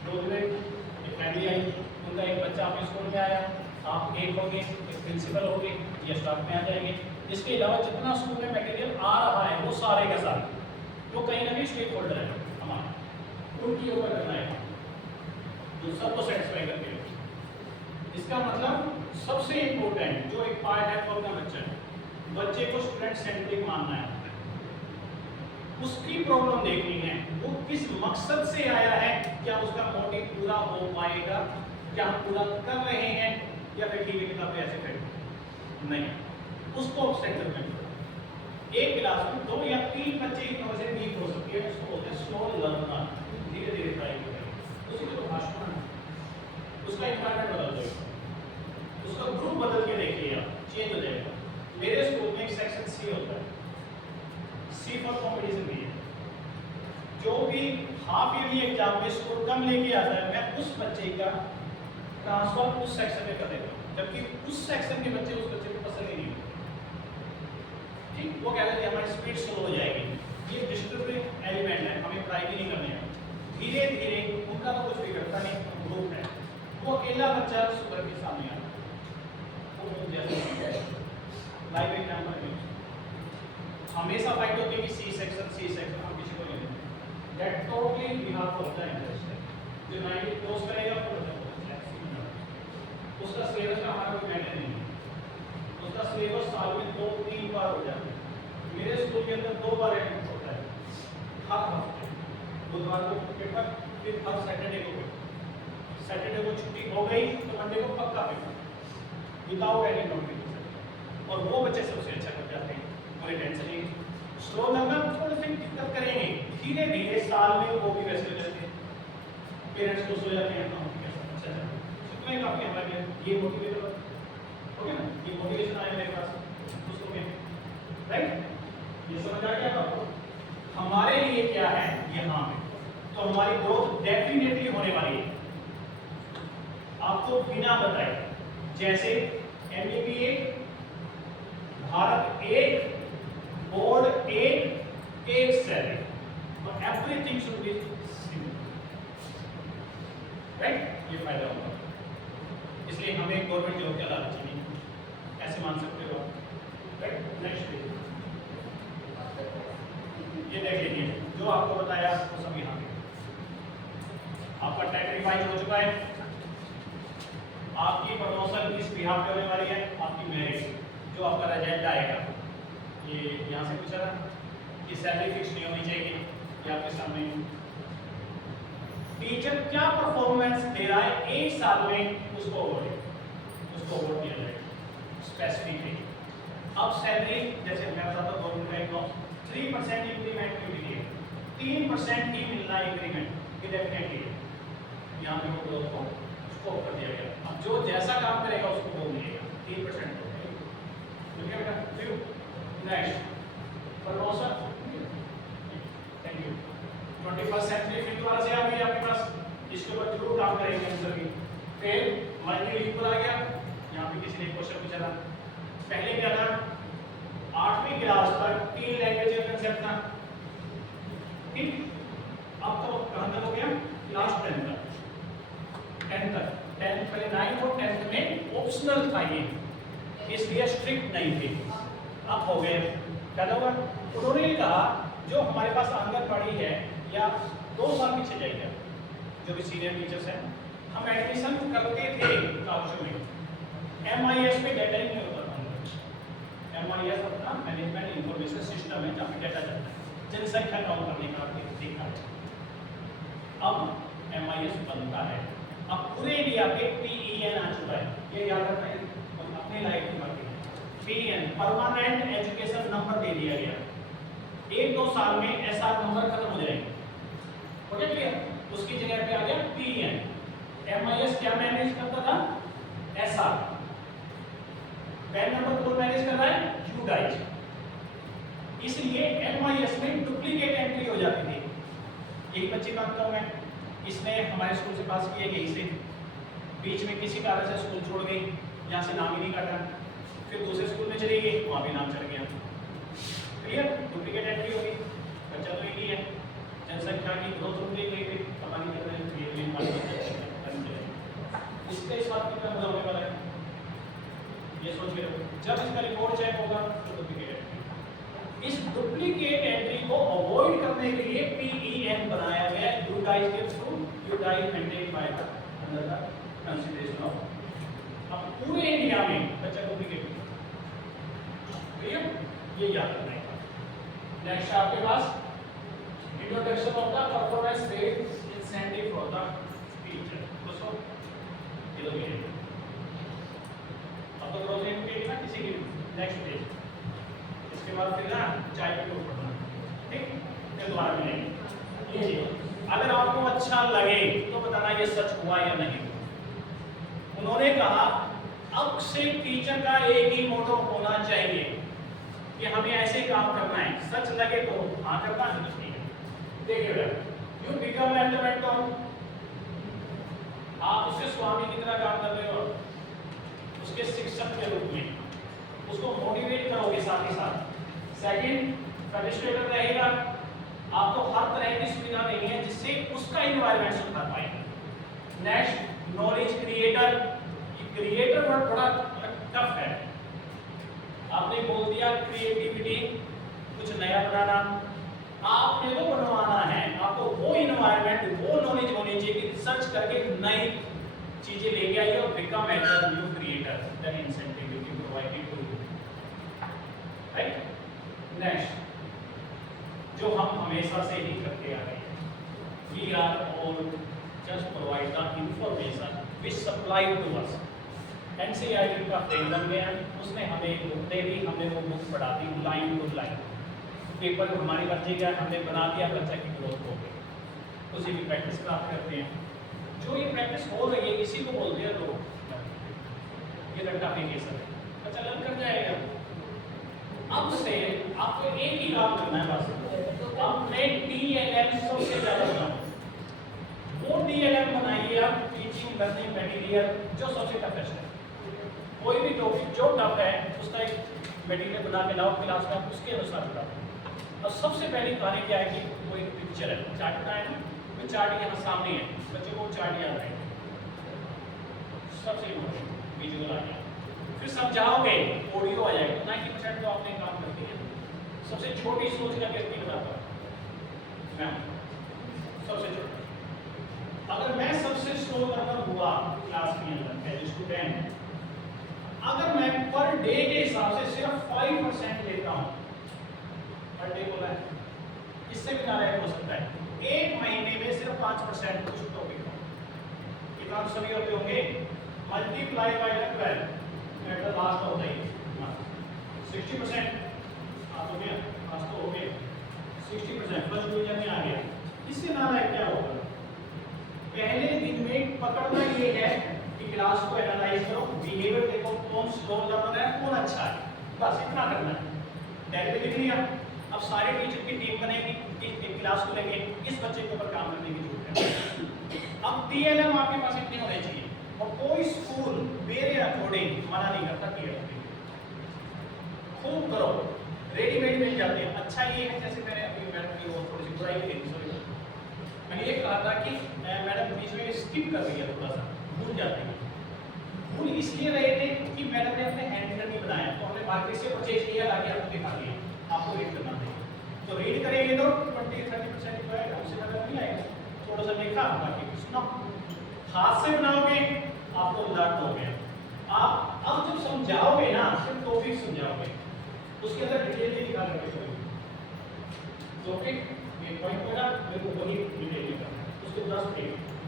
रोज एक फैमिली आई, उनका एक बच्चा आपके स्कूल में आया, आप एक होंगे, एक प्रिंसिपल होंगे या स्टाफ में आ जाएंगे। इसके अलावा जितना स्कूल में मटेरियल आ रहा है वो सारे का सारे वो कहीं ना कहीं स्टेक होल्डर है हमारा, उनकी ऊपर करना है तो सबको सेटिस्फाई करके। इसका मतलब सबसे इम्पोर्टेंट जो एक पार्ट है तो अपना बच्चा है, बच्चे को स्टूडेंट सेंट्रिक मानना है, उसकी प्रॉब्लम देखनी है, वो किस मकसद से आया है, क्या उसका मोटिव पूरा हो पाएगा, क्या हम पूरा कर रहे हैं या फिर ठीक है किताबें ऐसे कर नहीं, उसको सेंटर में एक क्लास में 2 या 3 बच्चे की वजह से वीक हो सकती है, उसको बोलते हैं स्लो लर्नर, धीरे धीरे ट्राई करें। उसी को भाषण उसका इन्वायरमेंट बदल देगा, उसका ग्रुप बदल के देखिए आप, चेंज हो जाएगा। मेरे स्कूल में एक सेक्शन सी होता है, सी फॉर कॉम्पिटिशन भी है, जो भी हाफ ईयरली एग्जाम में स्कोर कम लेके आता है मैं उस बच्चे का ट्रांसफर उस सेक्शन में कर देता हूँ, जबकि उस सेक्शन के बच्चे उस बच्चे को पसंद ही नहीं होते। ठीक, वो कहते हैं हमारी स्पीड स्लो हो जाएगी, ये डिस्टर्बिंग एलिमेंट है, हमें ट्राई भी नहीं करने हैं। धीरे धीरे उनका तो कुछ भी करता नहीं, ग्रुप है, वो अकेला बच्चा सुपर के सामने आता है, वो जैसे लाइव एग्जाम्पल में हमेशा फाइट होती है कि सी सेक्शन हम किसी को नहीं देते, that totally behalf of the interest है, जो 90 क्लोज करेगा उसका सिलेबस का हमारा कोई मैटर नहीं है, उसका सिलेबस साल में 2-3 बार हो जाता है। मेरे स्कूल के अंदर 2 बार एग्जाम होता है, हर हफ्ते, बुधवार को पेपर, फिर हर सैटरडे को पेपर, सैटरडे को छुट्टी हो गई तो मंडे को पक्का पेपर विदाउट एनी नोटिफिकेशन, और वो बच्चे सबसे अच्छा कर जाते हैं, कोई टेंशन नहीं। स्लो लर्नर थोड़े से दिक्कत करेंगे, धीरे धीरे साल में वो भी वैसे हो जाते हैं, पेरेंट्स खुश हो जाते हैं, अच्छा कितना ही काफी हमारे लिए ये मोटिवेटर ओके ना, ये मोटिवेशन आया मेरे पास उसको में राइट, ये समझ आ गया आपको हमारे लिए क्या है यहाँ पे, तो हमारी ग्रोथ डेफिनेटली होने वाली है आपको बिना बताए। जैसे एमईपी 1, भारत 1, बोर्ड 1 सैलरी, और everything should be similar right, ये फायदा होगा। इसलिए हमें गवर्नमेंट जॉब का लालच नहीं, ऐसे मान सकते हो राइट। नेक्स्ट ये देख लीजिए जो आपको बताया वो सब यहाँ पे आपका टैग रिवाइज हो चुका है, आपकी प्रमोशन किस बिहाफ पे होने वाली है, आपकी मेरिट, जो आपका रिजल्ट आएगा ये यहाँ से पूछा था कि सैलरी फिक्स नहीं होनी चाहिए, ये आपके सामने टीचर क्या परफॉर्मेंस दे रहा है एक साल में उसको अवार्ड दिया जाएगा स्पेसिफिकली। अब सैलरी जैसे मैं बताता हूँ गवर्नमेंट बैंक 3% इंक्रीमेंट क्यों दी है, 3% ही मिलना इंक्रीमेंट डेफिनेटली यहाँ पे वो ग्रोथ को स्कोप कर दिया गया। अब जो जैसा काम करेगा उसको वो मिलेगा 3% तो बेटा। फिर next promotion, thank you 21st century फिर दोबारा से आ गई आपके पास, इसके ऊपर जरूर काम करेंगे आंसर की। फिर मल्टी लीगल आ गया, यहाँ पे किसी ने क्वेश्चन पूछा था पहले क्या था 8वीं क्लास तक 3 लैंग्वेज का कंसेप्ट था, ठीक। अब तो कहां तक हो गया, क्लास 10 तक, 10 तक, 10 पहले 9 और 10 में ऑप्शनल था ये, इसलिए स्ट्रिक्ट नहीं थे। अब हो गए, क्या होगा, उन्होंने कहा जो हमारे पास आंगनबाड़ी है या 2 साल पीछे जाइए, जो भी सीनियर टीचर्स हैं, हम एडमिशन करते थे क्लासों में, MIS में डेटा ही नहीं होता था। MIS अपना मैनेजमेंट इंफॉर्मेशन सिस्टम है जहाँ पे डेटा चलता है, जनसंख्या काउंट करने का आपने देखा है। अब MIS बनता है, अब पूरे इंडिया पे PEN आ चुका है, ये याद रखना है, हम अपने लाइफ में करते हैं। PEN परमानेंट एजुकेशन नंबर दे दिया गया, 1-2 साल में SR नंबर खत्म हो जाएंगे, हो गया क्लियर, उसकी जगह पे आ गया PEN। MIS क्या मैनेज करता था, SR, पैन नंबर कौन मैनेज कर रहा है, UDICE, इसलिए MIS में डुप्लीकेट एंट्री हो जाती थी। एक बच्चे का बताऊं मैं, इसने हमारे स्कूल से पास किया गई से, बीच में किसी कारण से स्कूल छोड़ गई, यहाँ से नाम ही नहीं काटा, फिर दूसरे स्कूल में चली गई, वहाँ भी नाम चढ़ गया, क्लियर, डुप्लीकेट एंट्री हो गई। बच्चा तो एक ही है, जनसंख्या की ग्रोथ रुक गई, पता नहीं कर रहे हैं, इसके इस बात कितना मजा होने वाला है, ये सोच के रखो। जब इसका रिपोर्ट चेक होगा तो डुप्लीकेट एंट्री, इस डुप्लीकेट एंट्री को अवॉइड करने के लिए PEN बनाया गया है, UDICE के through, UDICE maintain by the under the consideration of. अब पूरे इंडिया में बच्चा डुप्लीकेट, क्लियर, ये याद रखना है। नेक्स्ट आपके पास introduction of the performance based incentive for the teacher, दोस्तों ये लोग ये अब तो प्रोजेक्ट पेज ना किसी की, नेक्स्ट पेज, इसके बाद फिर ना चाय पे टोक पढ़ना, ठीक, फिर दोबारा मिलेंगे। लीजिए, अगर आपको अच्छा लगे तो बताना ये सच हुआ या नहीं। उन्होंने कहा अब से टीचर का एक ही मोटो होना चाहिए कि हमें ऐसे काम करना है, सच लगे तो हाँ करना है, तो ठीक है। देखिए बेटा, you become at the mentor, आप उसके स्वामी की तरह काम कर रहे हो, उसके शिक्षक के रूप में उसको मोटिवेट करोगे साथ ही साथ। सेकंड, फैसिलिटेटर रहेगा, आपको हर तरह की सुविधा देनी है जिससे उसका एनवायरनमेंट सुधार पाएगा। नेक्स्ट, नॉलेज क्रिएटर, ये क्रिएटर वर्ड थोड़ा टफ है, आपने बोल दिया क्रिएटिविटी, कुछ नया बनाना, आपने तो बनवाना है, आपको वो एनवायरनमेंट, वो नॉलेज होनी चाहिए कि रिसर्च करके नई चीजें लेके आइए और become as a new creator, then incentive will be provided to you, right. Next, जो हम हमेशा से ही करते आ रहे हैं, we are all just provide the information which supply to us. NCERT का फ्रेम बन गया, उसने हमें एक बुक दे दी, हमने वो बुक पढ़ा दी लाइन टू लाइन, पेपर हमारी मर्जी का हमने बना दिया, बच्चा की ग्रोथ हो गई, उसी की प्रैक्टिस प्राप्त करते हैं। जो ये प्रैक्टिस हो रही है इसी को बोलते हैं लोग, ये रट्टाफिकेशन है, बच्चा लर्न कर जाएगा। अब से आपको एक ही काम करना है बस, अपने DLM सबसे ज्यादा बनाओ, वो DLM बनाइए आप, टीचिंग लर्निंग मटेरियल जो सबसे टफेस्ट है, कोई भी टॉपिक जो टफ है उसका एक मटेरियल बना के लाओ क्लास में, उसके अनुसार पढ़ाओ। और सबसे पहली कहानी क्या है कि वो एक पिक्चर है, चार्ट बनाया ना, वो चार्ट यहाँ सामने है, बच्चों को चार्ट याद रहेगा, सबसे इम्पोर्टेंट विजुअल आ गया, फिर समझाओगे ऑडियो आ जाएगा, 90% तो आपने काम कर दिया। सबसे छोटी सोच का व्यक्ति बताता है मैं, सबसे छोटा, अगर मैं सबसे स्लो लर्नर हुआ क्लास के अंदर एज स्टूडेंट, अगर मैं पर डे के हिसाब से सिर्फ 5% लेता हूँ, पर डे बोला है, इससे भी ज़्यादा हो सकता है, एक महीने में सिर्फ 5% कुछ टॉपिक हो, ये काम सभी होते होंगे, multiply by 12 at the last of the year 60%, आज हो गया, आज तो हो गया 60%, फर्स्ट डिवीजन में आ गया। इससे ज़्यादा क्या होगा, पहले दिन में पकड़ना ये है कि क्लास को एनालाइज करो, बिहेवियर देखो, कौन स्लो लर्नर है, कौन अच्छा है, बस इतना करना है। डायरी में लिख लिया, अब सारे टीचर की टीम बनेगी, इस क्लास को लेके इस बच्चे के ऊपर काम करने की जरूरत है। अब DLM आपके पास इतने होने चाहिए, और कोई स्कूल मेरे अकॉर्डिंग मना नहीं करता DLM खूब करो, अच्छा ये है, जैसे मैंने अभी मैडम की वो थोड़ी सी बुराई की थी, सॉरी, मैंने ये कहा था कि मैडम बीच में स्किप कर रही है, थोड़ा सा भूल जाती है। भूल इसलिए रहे थे कि मैडम ने अपने हैंड नहीं बनाया, तो हमने मार्केट से परचेज किया, आगे आपको दिखा दिया, आपको रीड करना चाहिए। तो रीड करेंगे तो 20-30% जो है उससे ज़्यादा नहीं आएगा, थोड़ा सा देखा बाकी कुछ ना। हाथ से बनाओगे आपको लर्न हो गया। आप अब जब समझाओगे ना, सिर्फ टॉपिक समझाओगे, उसके अंदर डिटेल नहीं दिखा रहे टॉपिक ये पॉइंट होगा, मेरे को वही डिटेल में करना है। उसके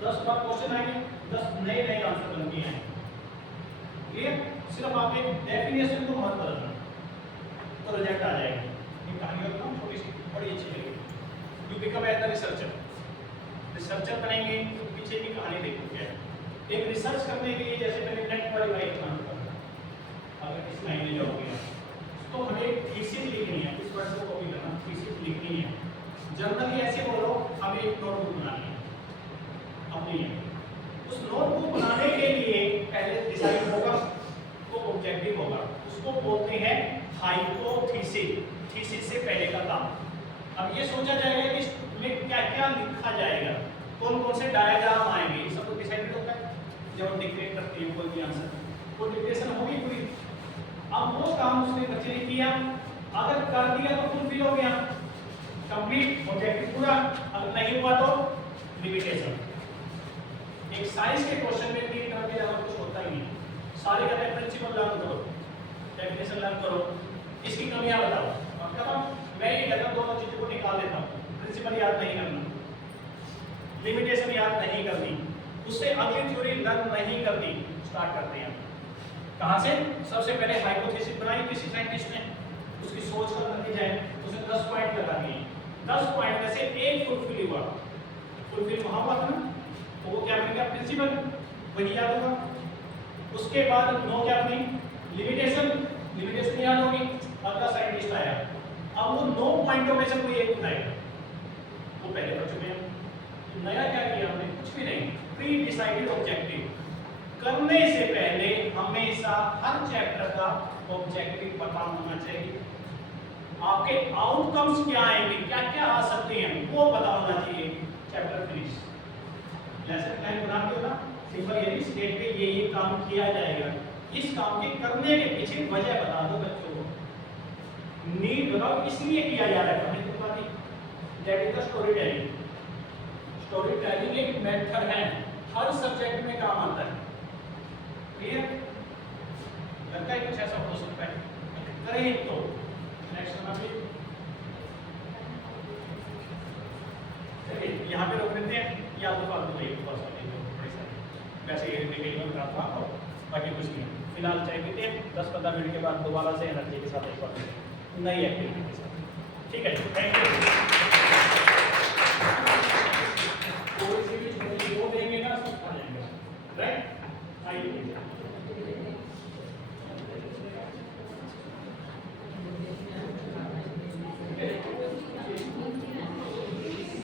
10 बार क्वेश्चन आएंगे, 10 नए आंसर बन के आएंगे। क्लियर? सिर्फ आप एक डेफिनेशन को मत बदलना तो रिजल्ट आ जाएगा। ये कहानी बताऊं छोटी सी, बड़ी अच्छी लगेगी। You become as a researcher बनेंगे तो पीछे की कहानी देखोगे। एक रिसर्च करने के लिए जैसे मैंने नेट क्वालिफाई करना, अगर इस लाइन में जाओगे तो हमें थीसिस लिखनी है, इस वर्ड को कॉपी करना, थीसिस लिखनी है। जनरली ऐसे बोलो, हमें एक नोटबुक बनानी है अपनी। उस नोटबुक बनाने के लिए पहले डिसाइड होगा तो ऑब्जेक्टिव होगा, उसको बोलते हैं हाइपोथेसिस। थीसिस से पहले का काम। अब ये सोचा जाएगा कि इसमें क्या क्या लिखा जाएगा, कौन कौन से डायग्राम आएंगे, ये सब डिसाइडेड होता है जब हम डिक्टेट करते हैं कोई भी आंसर, वो डिक्टेशन होगी पूरी। अब वो काम उसने बच्चे ने किया, अगर कर दिया तो फुलफिल हो गया, कंप्लीट ऑब्जेक्टिव पूरा। अगर नहीं हुआ तो लिमिटेशन। एक साइंस के क्वेश्चन में 3 तरह के जवाब कुछ होता ही नहीं। सारे कहते हैं प्रिंसिपल लर्न करो, डेफिनेशन लर्न करो, इसकी कमियां बताओ। अब खत्म। मैं ये कहता हूं दोनों चीजों को निकाल देता हूं, प्रिंसिपल याद नहीं करना, लिमिटेशन याद नहीं करनी, उससे अगली थ्योरी लर्न नहीं करनी। स्टार्ट करते हैं कहां से? सबसे पहले हाइपोथेसिस बनाई किसी साइंटिस्ट ने, उसकी सोच का नतीजा है, उसने 10 पॉइंट लगा दिए। 10 पॉइंट में से एक फुलफिल हुआ, फुलफिल वहां हुआ था ना, तो वो क्या बनेगा? प्रिंसिपल, वही याद होगा। उसके बाद नो क्या बनी? लिमिटेशन, लिमिटेशन याद होगी। अगला साइंटिस्ट आया, अब वो 9 पॉइंटों में से कोई एक उठाएगा, वो पहले पढ़ चुके हैं। तो नया क्या किया हमने? कुछ भी नहीं, प्री डिसाइडेड ऑब्जेक्टिव। करने से पहले हमेशा हर चैप्टर का ऑब्जेक्टिव पता होना चाहिए, आपके आउटकम्स क्या आएंगे, क्या क्या आ सकते हैं वो पता होना चाहिए। चैप्टर फिनिश, लेसन प्लान बना के ना, सिंपल ये स्टेट पे ये काम किया जाएगा, इस काम के करने के पीछे वजह बता दो बच्चों को, नीड बताओ इसलिए किया जा रहा है। That is the story telling. Story telling एक मेथड है, हर सब्जेक्ट में काम आता है। क्लियर? लगता है कुछ ऐसा हो सकता है, करें तो नेक्स्ट नंबर पे यहाँ पे रोक देते हैं, या तो फालतू नहीं वैसे ये डिटेल में बता था और बाकी कुछ नहीं। फिलहाल चाय पीते हैं, 10-15 मिनट के बाद दोबारा से एनर्जी के साथ एक बार नई एक्टिविटी के साथ। ठीक है, थैंक यू।